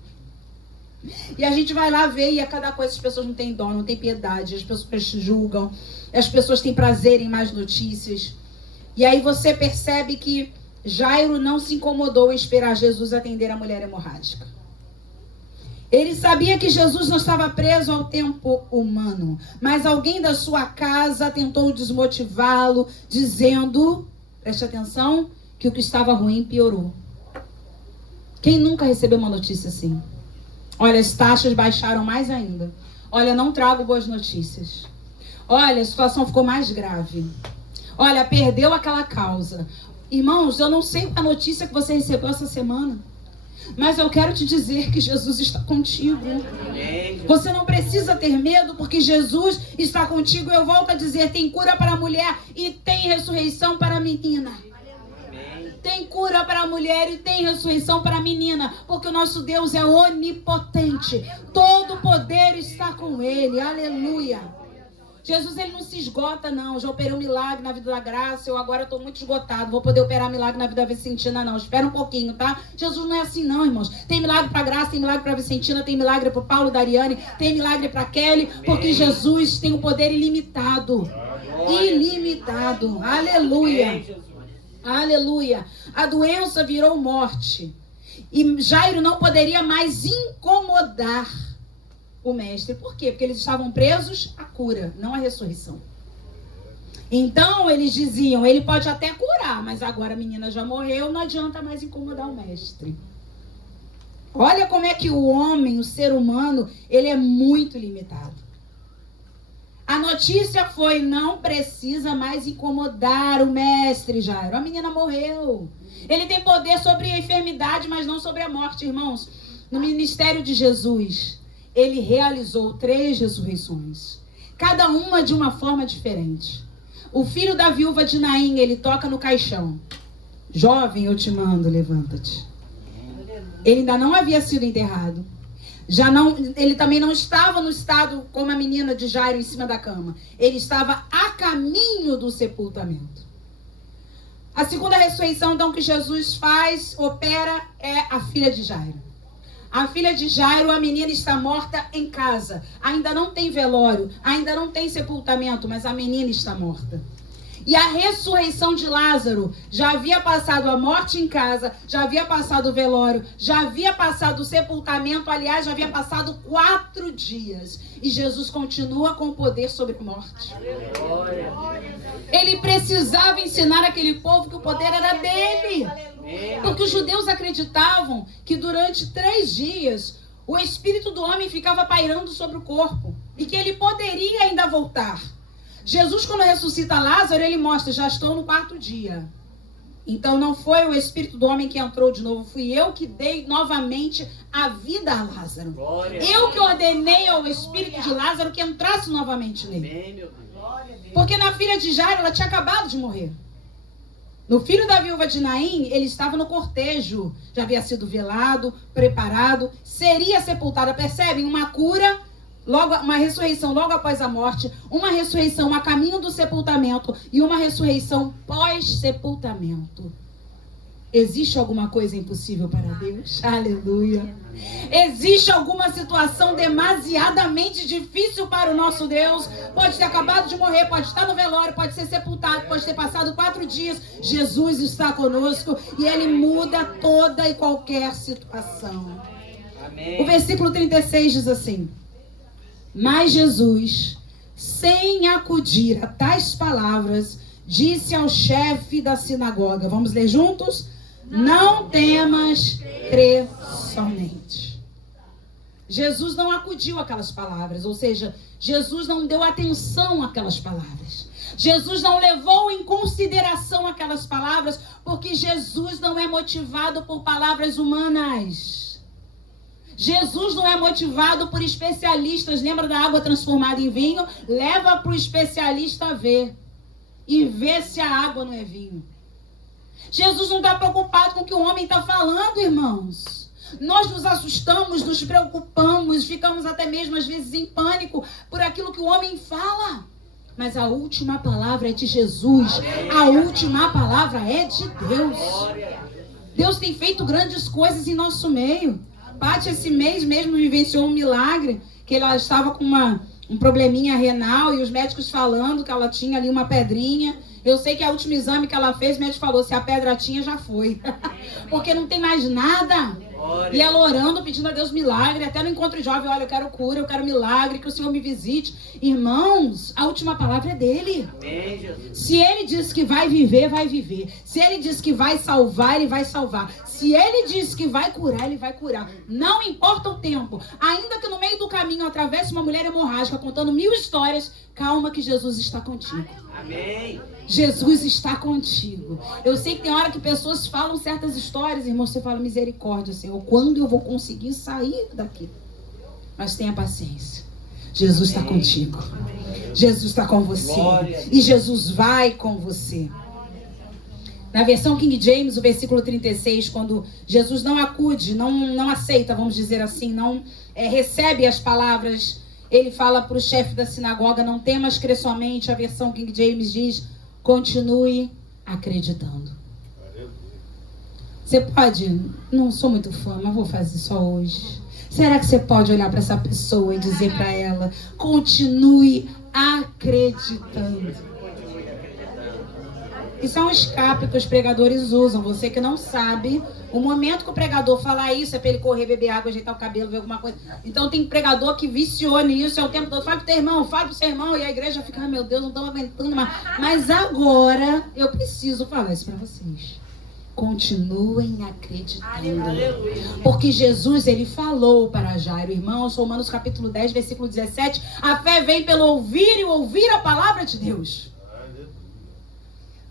E a gente vai lá ver, e a cada coisa as pessoas não têm dó, não têm piedade, as pessoas julgam, as pessoas têm prazer em mais notícias. E aí você percebe que Jairo não se incomodou em esperar Jesus atender a mulher hemorrágica. Ele sabia que Jesus não estava preso ao tempo humano, mas alguém da sua casa tentou desmotivá-lo, dizendo, preste atenção, que o que estava ruim piorou. Quem nunca recebeu uma notícia assim? Olha, as taxas baixaram mais ainda. Olha, não trago boas notícias. Olha, a situação ficou mais grave. Olha, perdeu aquela causa. Irmãos, eu não sei a notícia que você recebeu essa semana, mas eu quero te dizer que Jesus está contigo. Você não precisa ter medo, porque Jesus está contigo. Eu volto a dizer, tem cura para a mulher e tem ressurreição para a menina. Tem cura para a mulher e tem ressurreição para a menina, porque o nosso Deus é onipotente. Todo o poder está com Ele. Aleluia. Jesus, Ele não se esgota, não. Eu já operei um milagre na vida da Graça, eu agora estou muito esgotado, vou poder operar milagre na vida da Vicentina, não. Espera um pouquinho, tá? Jesus não é assim, não, irmãos. Tem milagre para Graça, tem milagre para Vicentina, tem milagre para o Paulo, da Ariane, tem milagre para Kelly, porque Jesus tem um poder ilimitado. Ilimitado. Aleluia. Aleluia. A doença virou morte. E Jairo não poderia mais incomodar o mestre. Por quê? Porque eles estavam presos à cura, não à ressurreição. Então eles diziam, ele pode até curar, mas agora a menina já morreu, não adianta mais incomodar o mestre. Olha como é que o homem, o ser humano, ele é muito limitado. A notícia foi, não precisa mais incomodar o mestre Jairo. A menina morreu. Ele tem poder sobre a enfermidade, mas não sobre a morte, irmãos. No ministério de Jesus, ele realizou 3 ressurreições. Cada uma de uma forma diferente. O filho da viúva de Naim, ele toca no caixão. Jovem, eu te mando, levanta-te. Ele ainda não havia sido enterrado. Ele também não estava no estado como a menina de Jairo em cima da cama. Ele estava a caminho do sepultamento. A segunda ressurreição, então, que Jesus faz, opera, é a filha de Jairo. A filha de Jairo, a menina está morta em casa. Ainda não tem velório, ainda não tem sepultamento, mas a menina está morta. E a ressurreição de Lázaro, já havia passado a morte em casa, já havia passado o velório, já havia passado o sepultamento, aliás, já havia passado 4 dias. E Jesus continua com o poder sobre a morte. Ele precisava ensinar aquele povo que o poder era dele. Porque os judeus acreditavam que durante 3 dias o espírito do homem ficava pairando sobre o corpo. E que ele poderia ainda voltar. Jesus, quando ressuscita Lázaro, ele mostra, já estou no 4º dia. Então não foi o espírito do homem que entrou de novo, fui eu que dei novamente a vida a Lázaro. Eu que ordenei ao espírito de Lázaro que entrasse novamente nele. Porque na filha de Jairo, ela tinha acabado de morrer. No filho da viúva de Naim, ele estava no cortejo, já havia sido velado, preparado, seria sepultada. Percebem? Uma cura, logo, uma ressurreição logo após a morte, uma ressurreição a caminho do sepultamento e uma ressurreição pós-sepultamento. Existe alguma coisa impossível para Deus? Aleluia. Existe alguma situação demasiadamente difícil para o nosso Deus? Pode ter acabado de morrer, pode estar no velório, pode ser sepultado, pode ter passado 4 dias. Jesus está conosco e Ele muda toda e qualquer situação. Amém. O versículo 36 diz assim: mas Jesus, sem acudir a tais palavras, disse ao chefe da sinagoga, vamos ler juntos? Não temas, crê somente. Jesus não acudiu àquelas palavras, ou seja, Jesus não deu atenção àquelas palavras. Jesus não levou em consideração aquelas palavras, porque Jesus não é motivado por palavras humanas. Jesus não é motivado por especialistas. Lembra da água transformada em vinho? Leva para o especialista ver. E vê se a água não é vinho. Jesus não está preocupado com o que o homem está falando, irmãos. Nós nos assustamos, nos preocupamos, ficamos até mesmo às vezes em pânico por aquilo que o homem fala. Mas a última palavra é de Jesus. A última palavra é de Deus. Deus tem feito grandes coisas em nosso meio. Paty, esse mês mesmo, vivenciou um milagre, que ela estava com um probleminha renal e os médicos falando que ela tinha ali uma pedrinha. Eu sei que o último exame que ela fez, o médico falou, se a pedra tinha, já foi. Porque não tem mais nada. E ela orando, pedindo a Deus milagre, até no encontro jovem, olha, eu quero cura, eu quero milagre, que o Senhor me visite. Irmãos, a última palavra é dele. Se ele diz que vai viver, vai viver. Se ele diz que vai salvar, ele vai salvar. Se ele diz que vai curar, ele vai curar. Não importa o tempo. Ainda que no meio do caminho atravesse uma mulher hemorrágica contando 1000 histórias, calma que Jesus está contigo. Amém. Jesus está contigo. Eu sei que tem hora que pessoas falam certas histórias, irmão, você fala, misericórdia, Senhor, quando eu vou conseguir sair daqui? Mas tenha paciência. Jesus está contigo. Jesus está com você. E Jesus vai com você. Na versão King James, o versículo 36, quando Jesus não acude, não aceita, vamos dizer assim, não recebe as palavras, ele fala para o chefe da sinagoga, não temas crer somente. A versão King James diz, continue acreditando. Você pode, não sou muito fã, mas vou fazer só hoje. Será que você pode olhar para essa pessoa e dizer para ela, continue acreditando? Isso é um escape que os pregadores usam. Você que não sabe, o momento que o pregador falar isso é para ele correr, beber água, ajeitar o cabelo, ver alguma coisa. Então tem pregador que viciou nisso, é o tempo todo, fala pro teu irmão, fala pro seu irmão, e a igreja fica, meu Deus, não estamos aguentando mais. Mas agora eu preciso falar isso para vocês. Continuem acreditando. Porque Jesus, ele falou para Jairo, irmãos, Romanos capítulo 10, versículo 17, a fé vem pelo ouvir e ouvir a palavra de Deus.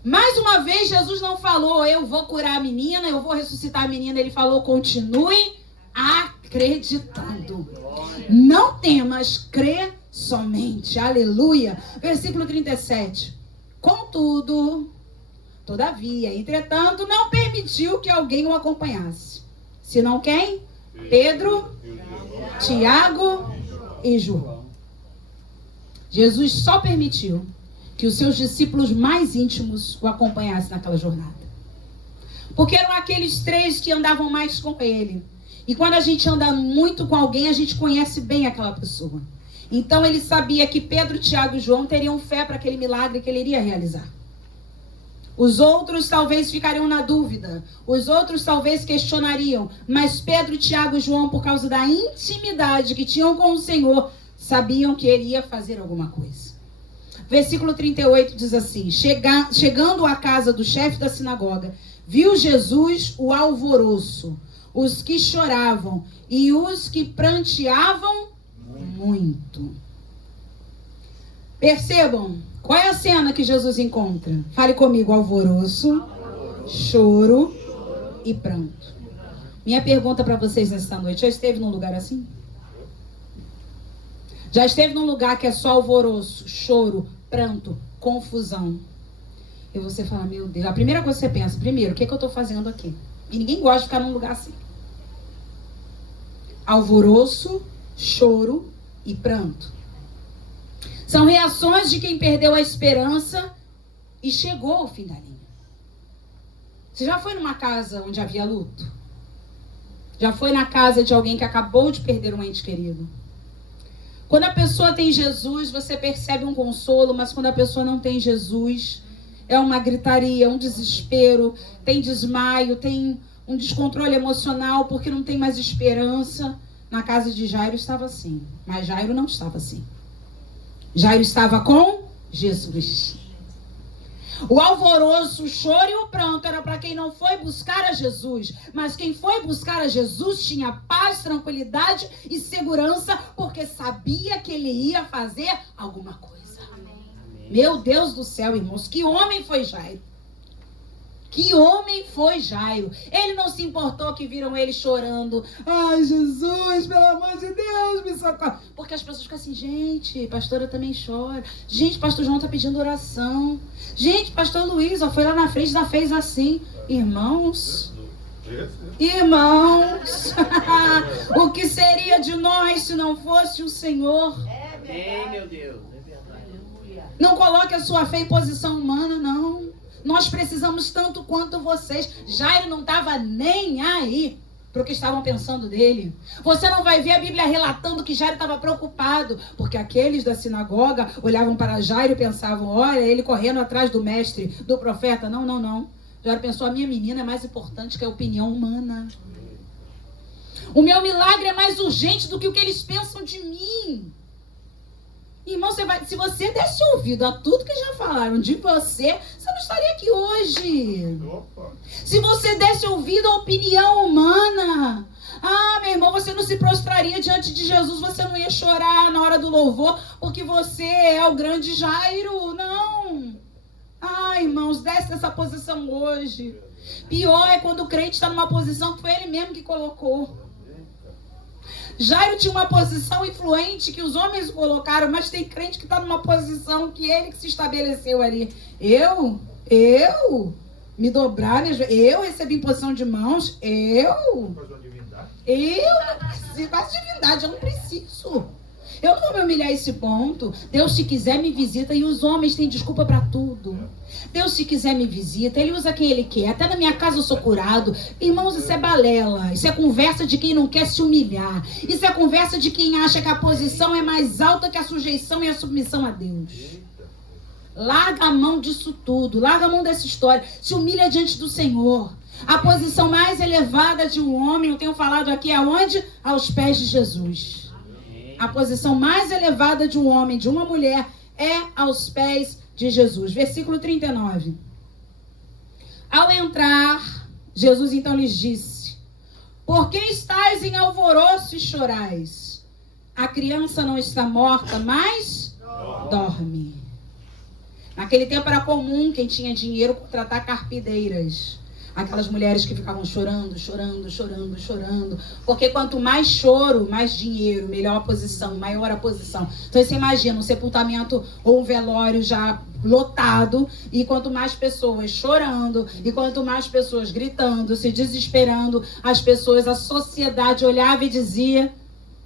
Mais uma vez, Jesus não falou, eu vou curar a menina, eu vou ressuscitar a menina. Ele falou, continue acreditando. Não temas, crê somente. Aleluia. Versículo 37. Contudo, todavia, entretanto, não permitiu que alguém o acompanhasse. Senão quem? Pedro, Tiago e João. Jesus só permitiu que os seus discípulos mais íntimos o acompanhassem naquela jornada. Porque eram aqueles 3 que andavam mais com ele. E quando a gente anda muito com alguém, a gente conhece bem aquela pessoa. Então ele sabia que Pedro, Tiago e João teriam fé para aquele milagre que ele iria realizar. Os outros talvez ficariam na dúvida. Os outros talvez questionariam. Mas Pedro, Tiago e João, por causa da intimidade que tinham com o Senhor, sabiam que ele ia fazer alguma coisa. Versículo 38 diz assim, chegando à casa do chefe da sinagoga, viu Jesus o alvoroço, os que choravam e os que pranteavam muito. Percebam, qual é a cena que Jesus encontra? Fale comigo, alvoroço, choro e pranto. Minha pergunta para vocês nesta noite, já esteve num lugar assim? Já esteve num lugar que é só alvoroço, choro, pranto, confusão? E você fala, meu Deus, a primeira coisa que você pensa, primeiro, o que é que eu estou fazendo aqui? E ninguém gosta de ficar num lugar assim. Alvoroço, choro e pranto. São reações de quem perdeu a esperança e chegou ao fim da linha. Você já foi numa casa onde havia luto? Já foi na casa de alguém que acabou de perder um ente querido? Quando a pessoa tem Jesus, você percebe um consolo, mas quando a pessoa não tem Jesus, é uma gritaria, um desespero, tem desmaio, tem um descontrole emocional, porque não tem mais esperança. Na casa de Jairo estava assim, mas Jairo não estava assim. Jairo estava com Jesus. O alvoroço, o choro e o pranto era para quem não foi buscar a Jesus. Mas quem foi buscar a Jesus tinha paz, tranquilidade e segurança, porque sabia que ele ia fazer alguma coisa. Amém. Meu Deus do céu, irmãos, que homem foi Jairo? Que homem foi Jairo? Ele não se importou que viram ele chorando. Ai, Jesus, pelo amor de Deus, me socorre. Porque as pessoas ficam assim, gente, pastora também chora. Gente, pastor João está pedindo oração. Gente, pastor Luiz, ó, foi lá na frente, já fez assim. Irmãos, o que seria de nós se não fosse o Senhor? Meu Deus. Não coloque a sua fé em posição humana, não. Nós precisamos tanto quanto vocês. Jairo não estava nem aí para o que estavam pensando dele. Você não vai ver a Bíblia relatando que Jairo estava preocupado, porque aqueles da sinagoga olhavam para Jairo e pensavam, olha, ele correndo atrás do mestre, do profeta. Não, não, não. Jairo pensou, a minha menina é mais importante que a opinião humana. O meu milagre é mais urgente do que o que eles pensam de mim. Irmão, se você desse ouvido a tudo que já falaram de você, você não estaria aqui hoje. Opa. Se você desse ouvido à opinião humana, meu irmão, você não se prostraria diante de Jesus, você não ia chorar na hora do louvor, porque você é o grande Jairo. Não. Irmãos, desce dessa posição hoje. Pior é quando o crente está numa posição que foi ele mesmo que colocou. Jairo tinha uma posição influente que os homens colocaram, mas tem crente que está numa posição que ele que se estabeleceu ali. Eu me dobrar, eu recebi imposição de mãos, eu não preciso, quase divindade, eu não preciso. Eu não vou me humilhar a esse ponto. Deus, se quiser, me visita. E os homens têm desculpa para tudo. Deus, se quiser, me visita. Ele usa quem ele quer. Até na minha casa eu sou curado. Irmãos, isso é balela. Isso é conversa de quem não quer se humilhar. Isso é conversa de quem acha que a posição é mais alta que a sujeição e a submissão a Deus. Larga a mão disso tudo. Larga a mão dessa história. Se humilha diante do Senhor. A posição mais elevada de um homem, eu tenho falado aqui, aonde? Aos pés de Jesus. A posição mais elevada de um homem, de uma mulher, é aos pés de Jesus. Versículo 39. Ao entrar, Jesus então lhes disse: por que estáis em alvoroço e chorais? A criança não está morta, mas dorme. Naquele tempo era comum quem tinha dinheiro contratar carpideiras. Aquelas mulheres que ficavam chorando. Porque quanto mais choro, mais dinheiro, melhor a posição, maior a posição. Então você imagina um sepultamento ou um velório já lotado, e quanto mais pessoas chorando, e quanto mais pessoas gritando, se desesperando, as pessoas, a sociedade olhava e dizia: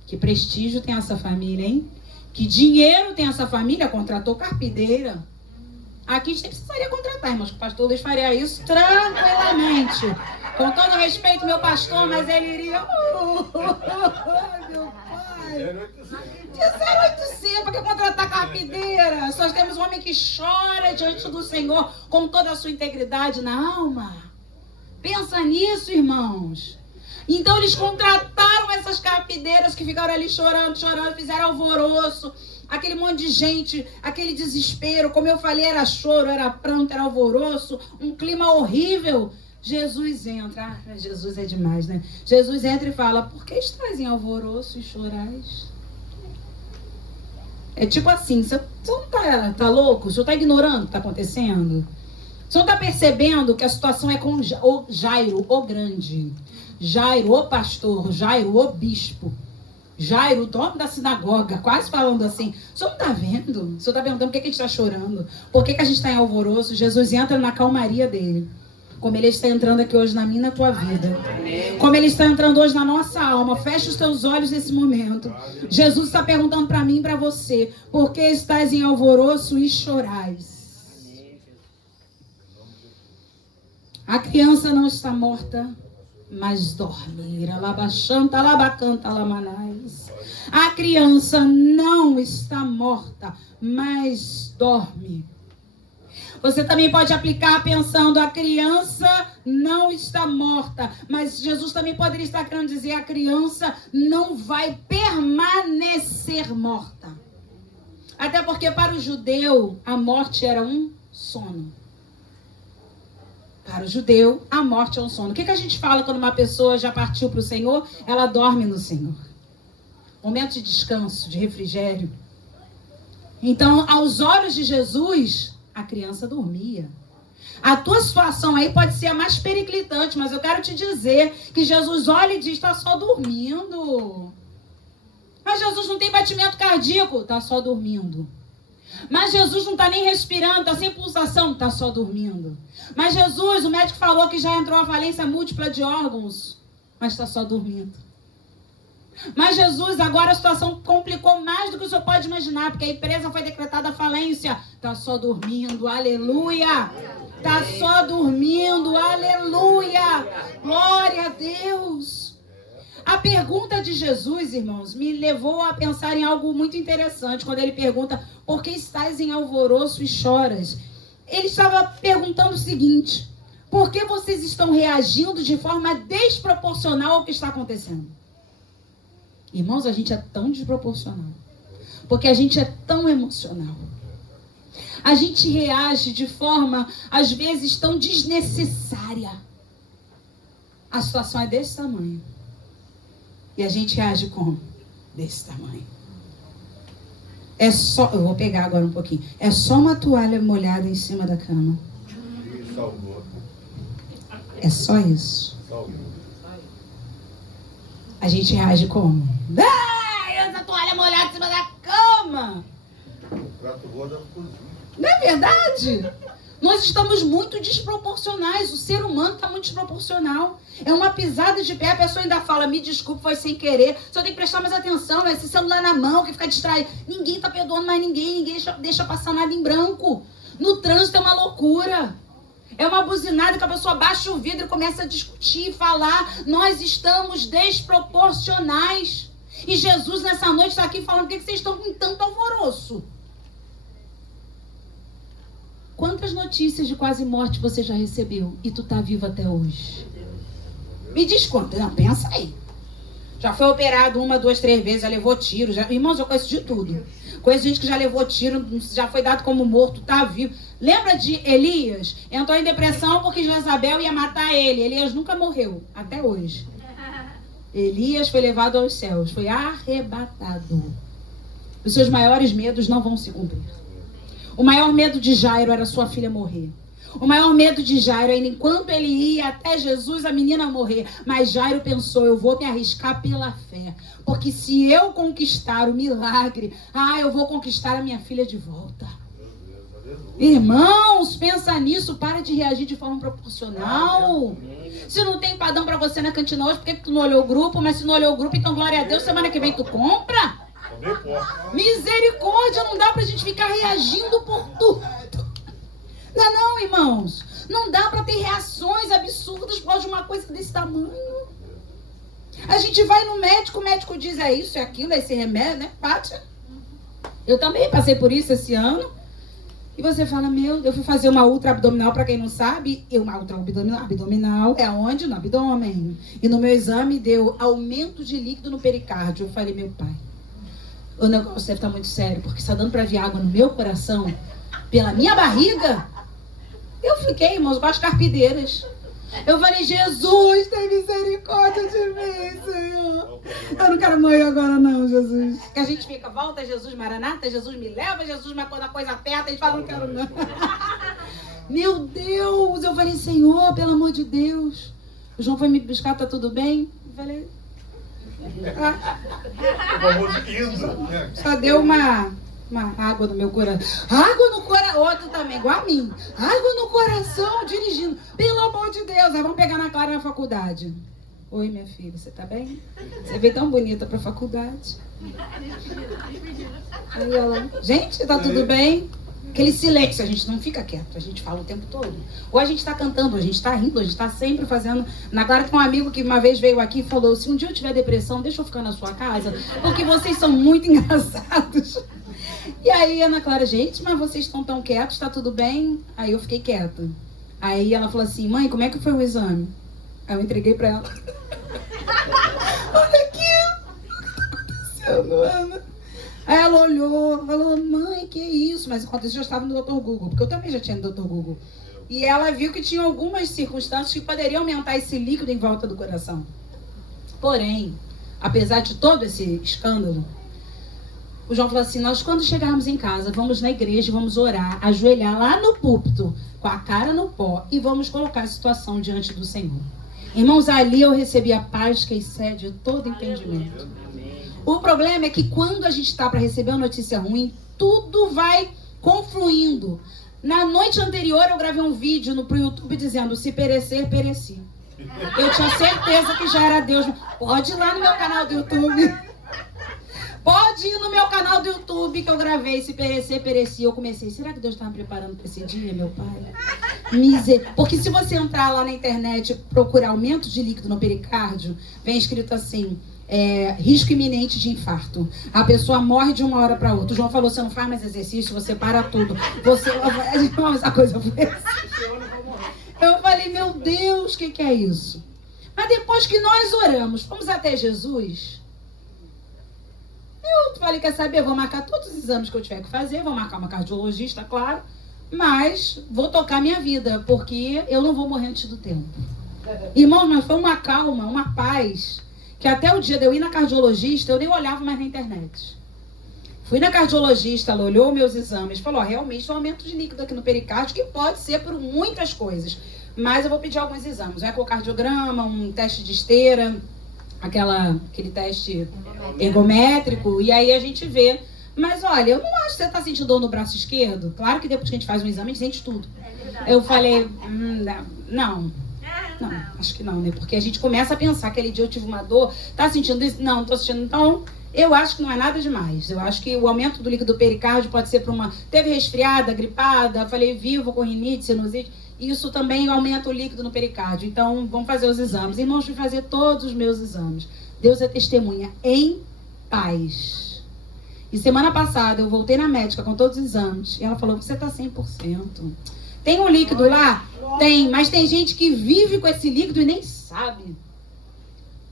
que prestígio tem essa família, hein? Que dinheiro tem essa família? Contratou carpideira. Aqui a gente nem precisaria contratar, irmãos, que o pastor Luiz faria isso tranquilamente. Com todo respeito, meu pastor, mas ele iria... meu pai! 0,800, para que contratar carpideira? Só temos um homem que chora diante do Senhor com toda a sua integridade na alma. Pensa nisso, irmãos. Então eles contrataram essas carpideiras que ficaram ali chorando, fizeram alvoroço. Aquele monte de gente, aquele desespero, como eu falei, era choro, era pranto, era alvoroço, um clima horrível. Jesus entra, Jesus é demais, né? Jesus entra e fala: por que estás em alvoroço e chorais? É tipo assim, você não tá louco? Você está ignorando o que está acontecendo? Você não está percebendo que a situação é com o Jairo, o grande, Jairo, o pastor, Jairo, o bispo, Jairo, o dono da sinagoga, quase falando assim. O senhor não está vendo? O senhor está perguntando por que a gente está chorando? Por que a gente está em alvoroço? Jesus entra na calmaria dele. Como ele está entrando aqui hoje na minha e na tua vida. Como ele está entrando hoje na nossa alma. Fecha os teus olhos nesse momento. Jesus está perguntando para mim e para você: por que estás em alvoroço e chorais? A criança não está morta, mas dorme. A criança não está morta, mas dorme. Você também pode aplicar pensando: a criança não está morta, mas Jesus também poderia estar querendo dizer: a criança não vai permanecer morta. Até porque para o judeu a morte era um sono. Para o judeu, a morte é um sono. O que a gente fala quando uma pessoa já partiu para o Senhor? Ela dorme no Senhor. Momento de descanso, de refrigério. Então, aos olhos de Jesus, a criança dormia. A tua situação aí pode ser a mais periclitante, mas eu quero te dizer que Jesus olha e diz, está só dormindo. Mas Jesus não tem batimento cardíaco, está só dormindo. Mas Jesus não está nem respirando, está sem pulsação, está só dormindo. Mas Jesus, o médico falou que já entrou a falência múltipla de órgãos, mas está só dormindo. Mas Jesus, agora a situação complicou mais do que o senhor pode imaginar, porque a empresa foi decretada a falência. Está só dormindo, aleluia. Está só dormindo, aleluia. Glória a Deus. A pergunta de Jesus, irmãos, me levou a pensar em algo muito interessante. Quando ele pergunta, por que estás em alvoroço e choras? Ele estava perguntando o seguinte, por que vocês estão reagindo de forma desproporcional ao que está acontecendo? Irmãos, a gente é tão desproporcional, porque a gente é tão emocional. A gente reage de forma, às vezes, tão desnecessária. A situação é desse tamanho. E a gente reage como? Desse tamanho. É só, eu vou pegar agora um pouquinho. É só uma toalha molhada em cima da cama. É só isso. A gente reage como? Essa toalha molhada em cima da cama. Não é verdade? Nós estamos muito desproporcionais. O ser humano está muito desproporcional. É uma pisada de pé, a pessoa ainda fala, me desculpe, foi sem querer. Só tem que prestar mais atenção, esse celular na mão, que fica distraído. Ninguém está perdoando mais ninguém deixa passar nada em branco. No trânsito é uma loucura. É uma buzinada que a pessoa baixa o vidro e começa a discutir, falar. Nós estamos desproporcionais. E Jesus nessa noite está aqui falando, por que vocês estão com tanto alvoroço? Quantas notícias de quase morte você já recebeu e tu está vivo até hoje? Me diz quanto. Não, pensa aí. Já foi operado 1, 2, 3 vezes, já levou tiro. Irmãos, eu conheço de tudo. Conheço gente que já levou tiro, já foi dado como morto, está vivo. Lembra de Elias? Entrou em depressão porque Jezabel ia matar ele. Elias nunca morreu, até hoje. Elias foi levado aos céus, foi arrebatado. Os seus maiores medos não vão se cumprir. O maior medo de Jairo era sua filha morrer. O maior medo de Jairo era enquanto ele ia até Jesus, a menina morrer. Mas Jairo pensou, eu vou me arriscar pela fé. Porque se eu conquistar o milagre, eu vou conquistar a minha filha de volta. Irmãos, pensa nisso, para de reagir de forma proporcional. Se não tem padrão para você na cantina hoje, por que tu não olhou o grupo? Mas se não olhou o grupo, então glória a Deus, semana que vem tu compra. Misericórdia, não dá pra gente ficar reagindo por tudo. Não, irmãos. Não dá pra ter reações absurdas por causa de uma coisa desse tamanho. A gente vai no médico, o médico diz, é isso, é aquilo, é esse remédio, né, Pátia? Eu também passei por isso esse ano. E você fala, meu Deus, eu fui fazer uma ultra abdominal, pra quem não sabe, uma ultra abdominal é onde? No abdômen. E no meu exame deu aumento de líquido no pericárdio. Eu falei, meu pai, o negócio deve estar muito sério, porque está dando para vir água no meu coração, pela minha barriga. Eu fiquei, irmãos, com as carpideiras. Eu falei, Jesus, tem misericórdia de mim, Senhor. Eu não quero morrer agora não, Jesus. Que a gente fica, volta Jesus, Maranata, Jesus me leva, Jesus, mas quando a coisa aperta, a gente fala, não quero não. Meu Deus, eu falei, Senhor, pelo amor de Deus. O João foi me buscar, tá tudo bem? Eu falei... Só deu uma água no meu coração. Água no coração. Outro também, igual a mim. Água no coração, dirigindo. Pelo amor de Deus. Aí vamos pegar na Clara na faculdade. Oi, minha filha, você tá bem? Você veio tão bonita pra faculdade. Aí ela, gente, tá tudo bem? Aquele silêncio, a gente não fica quieto, a gente fala o tempo todo. Ou a gente tá cantando, ou a gente tá rindo, a gente tá sempre fazendo... Na Clara tem um amigo que uma vez veio aqui e falou, se um dia eu tiver depressão, deixa eu ficar na sua casa, porque vocês são muito engraçados. E aí Ana Clara, gente, mas vocês estão tão quietos, tá tudo bem? Aí eu fiquei quieta. Aí ela falou assim, mãe, como é que foi o exame? Aí eu entreguei pra ela. Olha aqui, o que tá acontecendo, Ana? Aí ela olhou, falou, mãe, que isso? Mas enquanto isso eu já estava no Dr. Google, porque eu também já tinha no Dr. Google. E ela viu que tinha algumas circunstâncias que poderiam aumentar esse líquido em volta do coração. Porém, apesar de todo esse escândalo, O João falou assim, nós quando chegarmos em casa, vamos na igreja, vamos orar, ajoelhar lá no púlpito, com a cara no pó, e vamos colocar a situação diante do Senhor. Irmãos, ali eu recebi a paz que excede todo entendimento. O problema é que quando a gente está para receber uma notícia ruim, tudo vai confluindo. Na noite anterior eu gravei um vídeo pro YouTube dizendo, se perecer, pereci. Eu tinha certeza que já era Deus. Pode ir lá no meu canal do YouTube. Pode ir no meu canal do YouTube que eu gravei, se perecer, pereci. Eu comecei, será que Deus estava me preparando para esse dia, meu pai? Porque se você entrar lá na internet e procurar aumento de líquido no pericárdio, vem escrito assim, risco iminente de infarto. A pessoa morre de uma hora para outra. O João falou, você não faz mais exercício, você para tudo. Essa coisa foi assim. Eu falei, meu Deus, o que é isso? Mas depois que nós oramos, fomos até Jesus... Eu falei, quer saber, vou marcar todos os exames que eu tiver que fazer, vou marcar uma cardiologista, claro, mas vou tocar minha vida, porque eu não vou morrer antes do tempo. Irmão, mas foi uma calma, uma paz, que até o dia de eu ir na cardiologista, eu nem olhava mais na internet. Fui na cardiologista, ela olhou meus exames, falou, realmente tem um aumento de líquido aqui no pericárdio, que pode ser por muitas coisas, mas eu vou pedir alguns exames, um ecocardiograma, um teste de esteira, aquele teste ergométrico, e aí a gente vê. Mas olha, eu não acho que você está sentindo dor no braço esquerdo. Claro que depois que a gente faz um exame, a gente sente tudo. Eu falei, não, acho que não, né? Porque a gente começa a pensar, aquele dia eu tive uma dor, tá sentindo isso? Não tô sentindo. Então, eu acho que não é nada demais. Eu acho que o aumento do líquido do pericárdio pode ser para teve resfriada, gripada, falei vivo com rinite, sinusite. Isso também aumenta o líquido no pericárdio. Então, vamos fazer os exames. Irmãos, fui fazer todos os meus exames. Deus é testemunha. Em paz. E semana passada, eu voltei na médica com todos os exames. E ela falou, você está 100%. Tem um líquido lá? Tem. Mas tem gente que vive com esse líquido e nem sabe.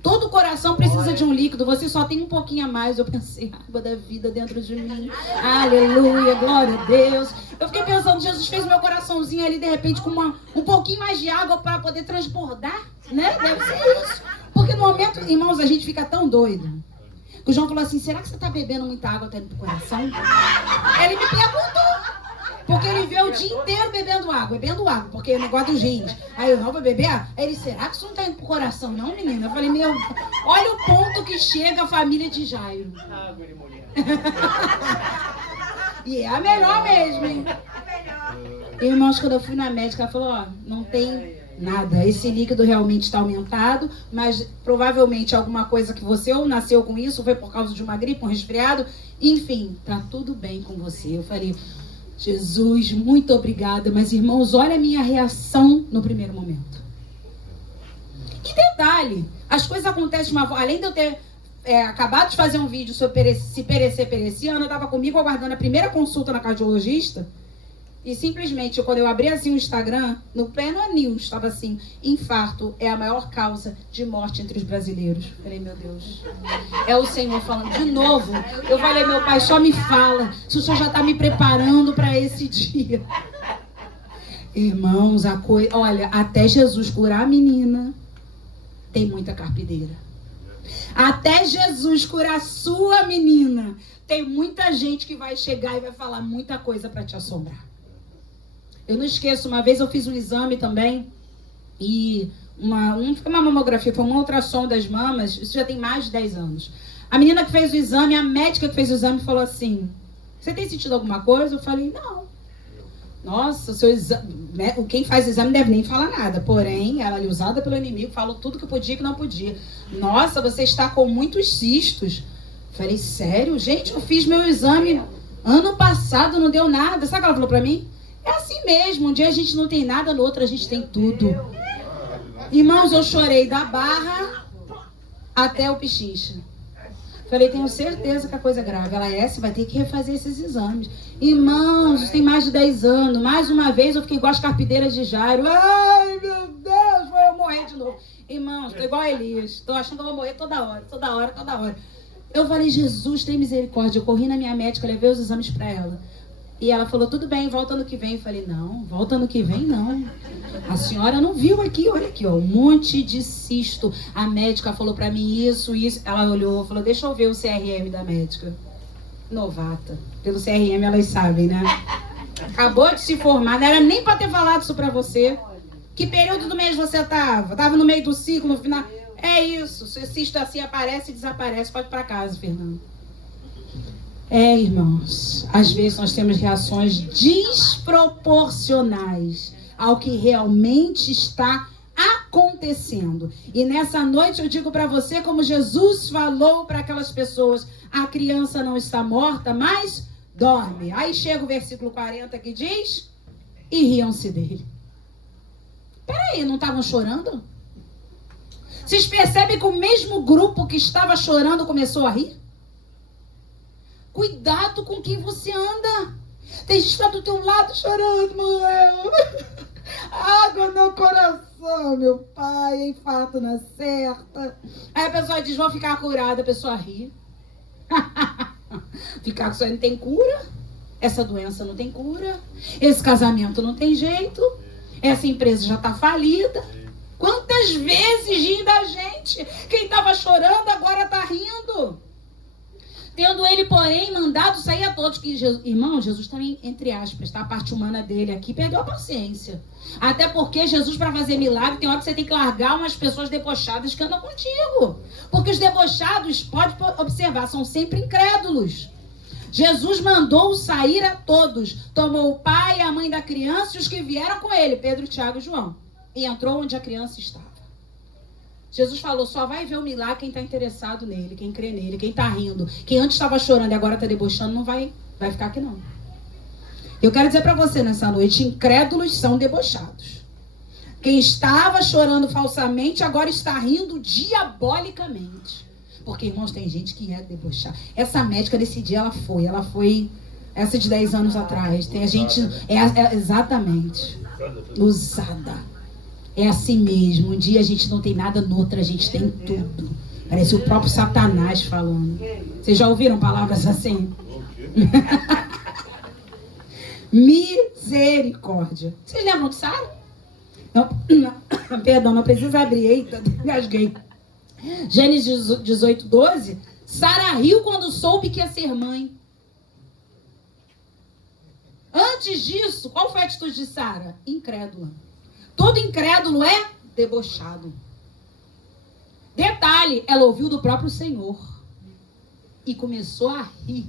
Todo coração precisa de um líquido. Você só tem um pouquinho a mais. Eu pensei, água da vida dentro de mim. Aleluia, glória a Deus. Eu fiquei pensando, Jesus fez meu coraçãozinho ali, de repente, com um pouquinho mais de água para poder transbordar, né? Deve ser isso. Porque no momento, irmãos, a gente fica tão doido. Que o João falou assim, será que você está bebendo muita água até no coração? Ele me perguntou. Porque ele vê o dia inteiro bebendo água, porque é negócio dos rins. Aí eu não vou beber? Aí ele, será que isso não tá indo pro coração, não, menina? Eu falei, olha o ponto que chega a família de Jairo. Água de mulher. E é a melhor mesmo, hein? Irmãos, quando eu fui na médica, ela falou, não tem nada. Esse líquido realmente está aumentado, mas provavelmente alguma coisa que você ou nasceu com isso, foi por causa de uma gripe, um resfriado. Enfim, tá tudo bem com você. Eu falei... Jesus, muito obrigada. Mas, irmãos, olha a minha reação no primeiro momento. E detalhe, as coisas acontecem de uma forma... Além de eu ter acabado de fazer um vídeo sobre se perecer, pereci, a Ana estava comigo aguardando a primeira consulta na cardiologista. E simplesmente, quando eu abri assim o Instagram, no pleno news, estava assim, infarto é a maior causa de morte entre os brasileiros. Eu falei, meu Deus, é o Senhor falando de novo. Eu falei, meu pai, só me fala, se o Senhor já está me preparando para esse dia. Irmãos, olha, até Jesus curar a menina, tem muita carpideira. Até Jesus curar a sua menina, tem muita gente que vai chegar e vai falar muita coisa para te assombrar. Eu não esqueço, uma vez eu fiz um exame também, e foi uma mamografia, foi uma ultrassom das mamas, isso já tem mais de 10 anos. A menina que fez o exame, a médica que fez o exame falou assim, você tem sentido alguma coisa? Eu falei, não. Nossa, quem faz o exame não deve nem falar nada, porém, ela ali usada pelo inimigo, falou tudo que podia e que não podia. Nossa, você está com muitos cistos. Eu falei, sério? Gente, eu fiz meu exame ano passado, não deu nada. Sabe o que ela falou pra mim? É assim mesmo, um dia a gente não tem nada, no outro a gente tem tudo. Irmãos, eu chorei da barra até o pichincha. Falei, tenho certeza que a coisa é grave. Ela você vai ter que refazer esses exames. Irmãos, isso tem mais de 10 anos. Mais uma vez eu fiquei igual as carpideiras de Jairo. Ai, meu Deus, vou eu morrer de novo. Irmãos, tô igual a Elias. Tô achando que eu vou morrer toda hora. Eu falei, Jesus, tem misericórdia. Eu corri na minha médica, levei os exames pra ela. E ela falou, tudo bem, volta ano que vem. Eu falei, não, volta ano que vem não. A senhora não viu aqui, olha aqui, ó, um monte de cisto. A médica falou pra mim isso. Ela olhou, falou, deixa eu ver o CRM da médica. Novata. Pelo CRM elas sabem, né? Acabou de se formar, não era nem para ter falado isso para você. Que período do mês você estava? Estava no meio do ciclo, no final? É isso, se isto assim aparece e desaparece, pode ir para casa, Fernando. Irmãos, às vezes nós temos reações desproporcionais ao que realmente está acontecendo. E nessa noite eu digo para você, como Jesus falou para aquelas pessoas, a criança não está morta, mas dorme. Aí chega o versículo 40 que diz, e riam-se dele. Peraí, não estavam chorando? Vocês percebem que o mesmo grupo que estava chorando começou a rir? Cuidado com quem você anda. Tem gente que está do teu lado chorando, Manuel. Água no coração, meu pai, infarto na certa. Aí a pessoa diz, vou ficar curada, a pessoa ri. Ficar com isso aí não tem cura. Essa doença não tem cura. Esse casamento não tem jeito. Essa empresa já está falida. Quantas vezes riem da gente? Quem estava chorando agora está rindo. Tendo ele, porém, mandado sair a todos. Que Jesus, irmão, Jesus também, entre aspas, tá? A parte humana dele aqui perdeu a paciência. Até porque Jesus, para fazer milagre, tem hora que você tem que largar umas pessoas debochadas que andam contigo. Porque os debochados, pode observar, são sempre incrédulos. Jesus mandou sair a todos. Tomou o pai e a mãe da criança e os que vieram com ele, Pedro, Tiago e João. E entrou onde a criança estava. Jesus falou, só vai ver o milagre quem está interessado nele, quem crê nele, quem está rindo. Quem antes estava chorando e agora está debochando, não vai ficar aqui não. Eu quero dizer para você nessa noite, incrédulos são debochados. Quem estava chorando falsamente, agora está rindo diabolicamente. Porque, irmãos, tem gente que é debochar. Essa médica, nesse dia, ela foi essa de 10 anos atrás. Tem a gente, exatamente, usada. É assim mesmo. Um dia a gente não tem nada, no outro a gente tem tudo. Parece o próprio Satanás falando. Vocês já ouviram palavras assim? Misericórdia. Vocês lembram de Sara? Não, perdão, não precisa abrir. Eita, engasguei. Gênesis 18:12. Sara riu quando soube que ia ser mãe. Antes disso, qual foi a atitude de Sara? Incrédula. Todo incrédulo é debochado. Detalhe, ela ouviu do próprio Senhor e começou a rir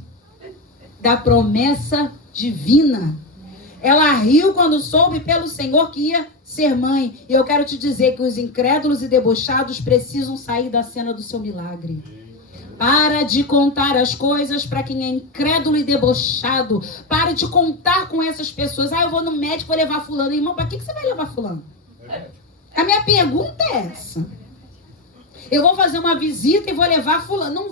da promessa divina. Ela riu quando soube pelo Senhor que ia ser mãe. E eu quero te dizer que os incrédulos e debochados precisam sair da cena do seu milagre. Para de contar as coisas para quem é incrédulo e debochado. Para de contar com essas pessoas. Eu vou no médico, vou levar fulano. Irmão, para que você vai levar fulano? A minha pergunta é essa. Eu vou fazer uma visita e vou levar fulano. Não,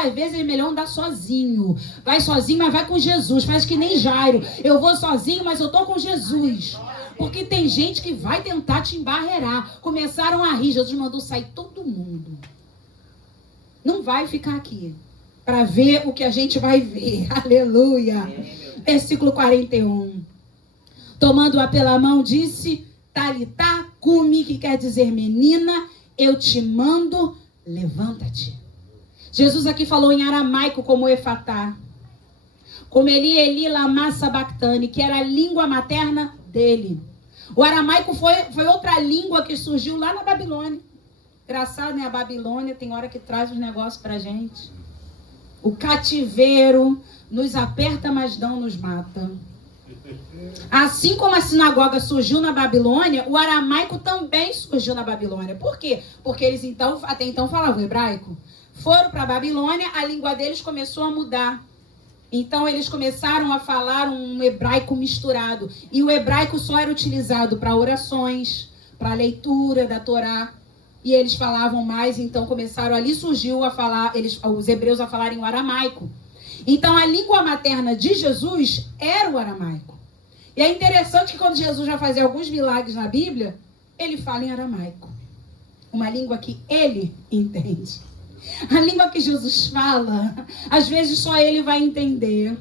às vezes é melhor andar sozinho. Vai sozinho, mas vai com Jesus. Faz que nem Jairo. Eu vou sozinho, mas eu tô com Jesus. Porque tem gente que vai tentar te embarrear. Começaram a rir. Jesus mandou sair todo mundo. Não vai ficar aqui para ver o que a gente vai ver. Aleluia. Versículo 41. Tomando-a pela mão, disse, Talitá cumi, que quer dizer menina, eu te mando, levanta-te. Jesus aqui falou em aramaico como Efatá. Como Eli lama sabactani, que era a língua materna dele. O aramaico foi outra língua que surgiu lá na Babilônia. Engraçado, né? A Babilônia tem hora que traz os negócios pra gente. O cativeiro nos aperta, mas não nos mata. Assim como a sinagoga surgiu na Babilônia, o aramaico também surgiu na Babilônia. Por quê? Porque eles até então falavam hebraico. Foram para a Babilônia, a língua deles começou a mudar. Então eles começaram a falar um hebraico misturado. E o hebraico só era utilizado para orações, para leitura da Torá. E eles falavam mais, então começaram ali, surgiu a falar, os hebreus a falarem o aramaico. Então a língua materna de Jesus era o aramaico. E é interessante que quando Jesus vai fazer alguns milagres na Bíblia, ele fala em aramaico. Uma língua que ele entende. A língua que Jesus fala, às vezes só ele vai entender.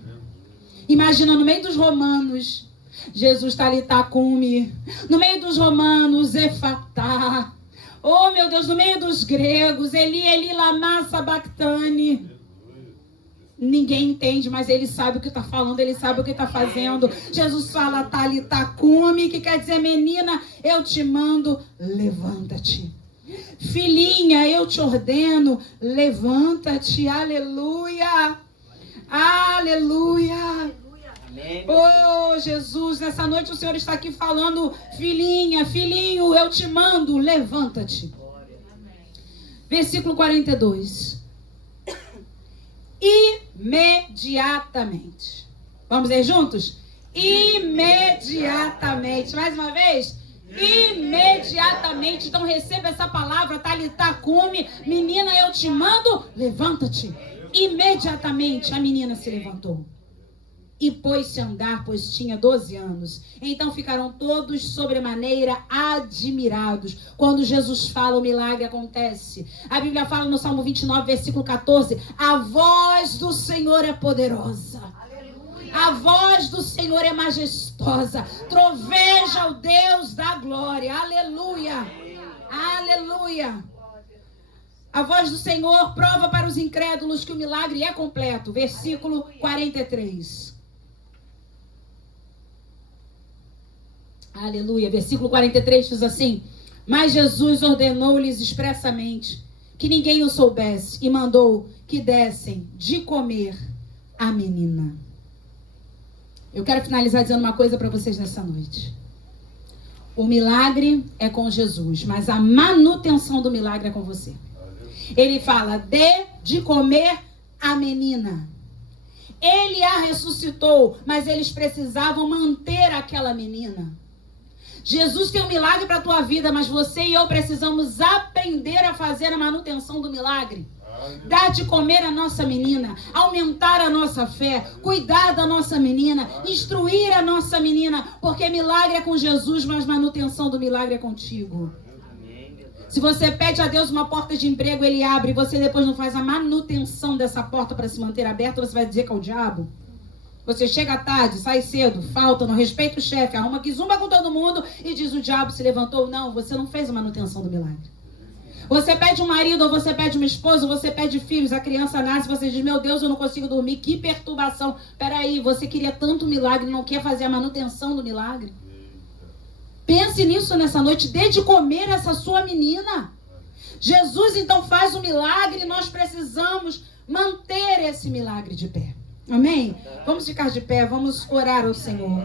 Imagina no meio dos romanos, Jesus Talitá cumi. No meio dos romanos, Efatá. Oh, meu Deus, no meio dos gregos, Eli lama sabactani. Ninguém entende, mas ele sabe o que está falando, ele sabe o que está fazendo. Jesus fala, Talita cumi, que quer dizer, menina, eu te mando, levanta-te. Filhinha, eu te ordeno, levanta-te. Aleluia. Aleluia. Oh, Jesus, nessa noite o Senhor está aqui falando, filhinha, filhinho, eu te mando, levanta-te. Versículo 42. Imediatamente. Vamos ler juntos? Imediatamente. Mais uma vez. Imediatamente. Então receba essa palavra, Talita cumi. Menina, eu te mando, levanta-te. Imediatamente a menina se levantou e pôs-se a andar, pois tinha 12 anos. Então ficaram todos sobremaneira admirados. Quando Jesus fala, o milagre acontece. A Bíblia fala no Salmo 29, versículo 14, a voz do Senhor é poderosa. A voz do Senhor é majestosa. Troveja o Deus da glória. Aleluia. Aleluia. A voz do Senhor prova para os incrédulos que o milagre é completo. Versículo 43. Aleluia. Versículo 43 diz assim: mas Jesus ordenou-lhes expressamente que ninguém o soubesse e mandou que dessem de comer à menina. Eu quero finalizar dizendo uma coisa para vocês nessa noite. O milagre é com Jesus, mas a manutenção do milagre é com você. Ele fala, dê de comer à menina. Ele a ressuscitou, mas eles precisavam manter aquela menina. Jesus tem um milagre para a tua vida, mas você e eu precisamos aprender a fazer a manutenção do milagre. Dar de comer a nossa menina, aumentar a nossa fé, cuidar da nossa menina, instruir a nossa menina, porque milagre é com Jesus, mas manutenção do milagre é contigo. Se você pede a Deus uma porta de emprego, Ele abre, e você depois não faz a manutenção dessa porta para se manter aberta, você vai dizer que é o diabo? Você chega tarde, sai cedo, falta, não respeita o chefe, arruma que zumba com todo mundo e diz o diabo se levantou. Não, você não fez a manutenção do milagre. Você pede um marido ou você pede uma esposa, ou você pede filhos, a criança nasce, você diz, meu Deus, eu não consigo dormir, que perturbação. Peraí, você queria tanto milagre, não quer fazer a manutenção do milagre? Pense nisso nessa noite, dê de comer essa sua menina. Jesus então faz o milagre e nós precisamos manter esse milagre de pé. Amém? Vamos ficar de pé, vamos orar ao Senhor.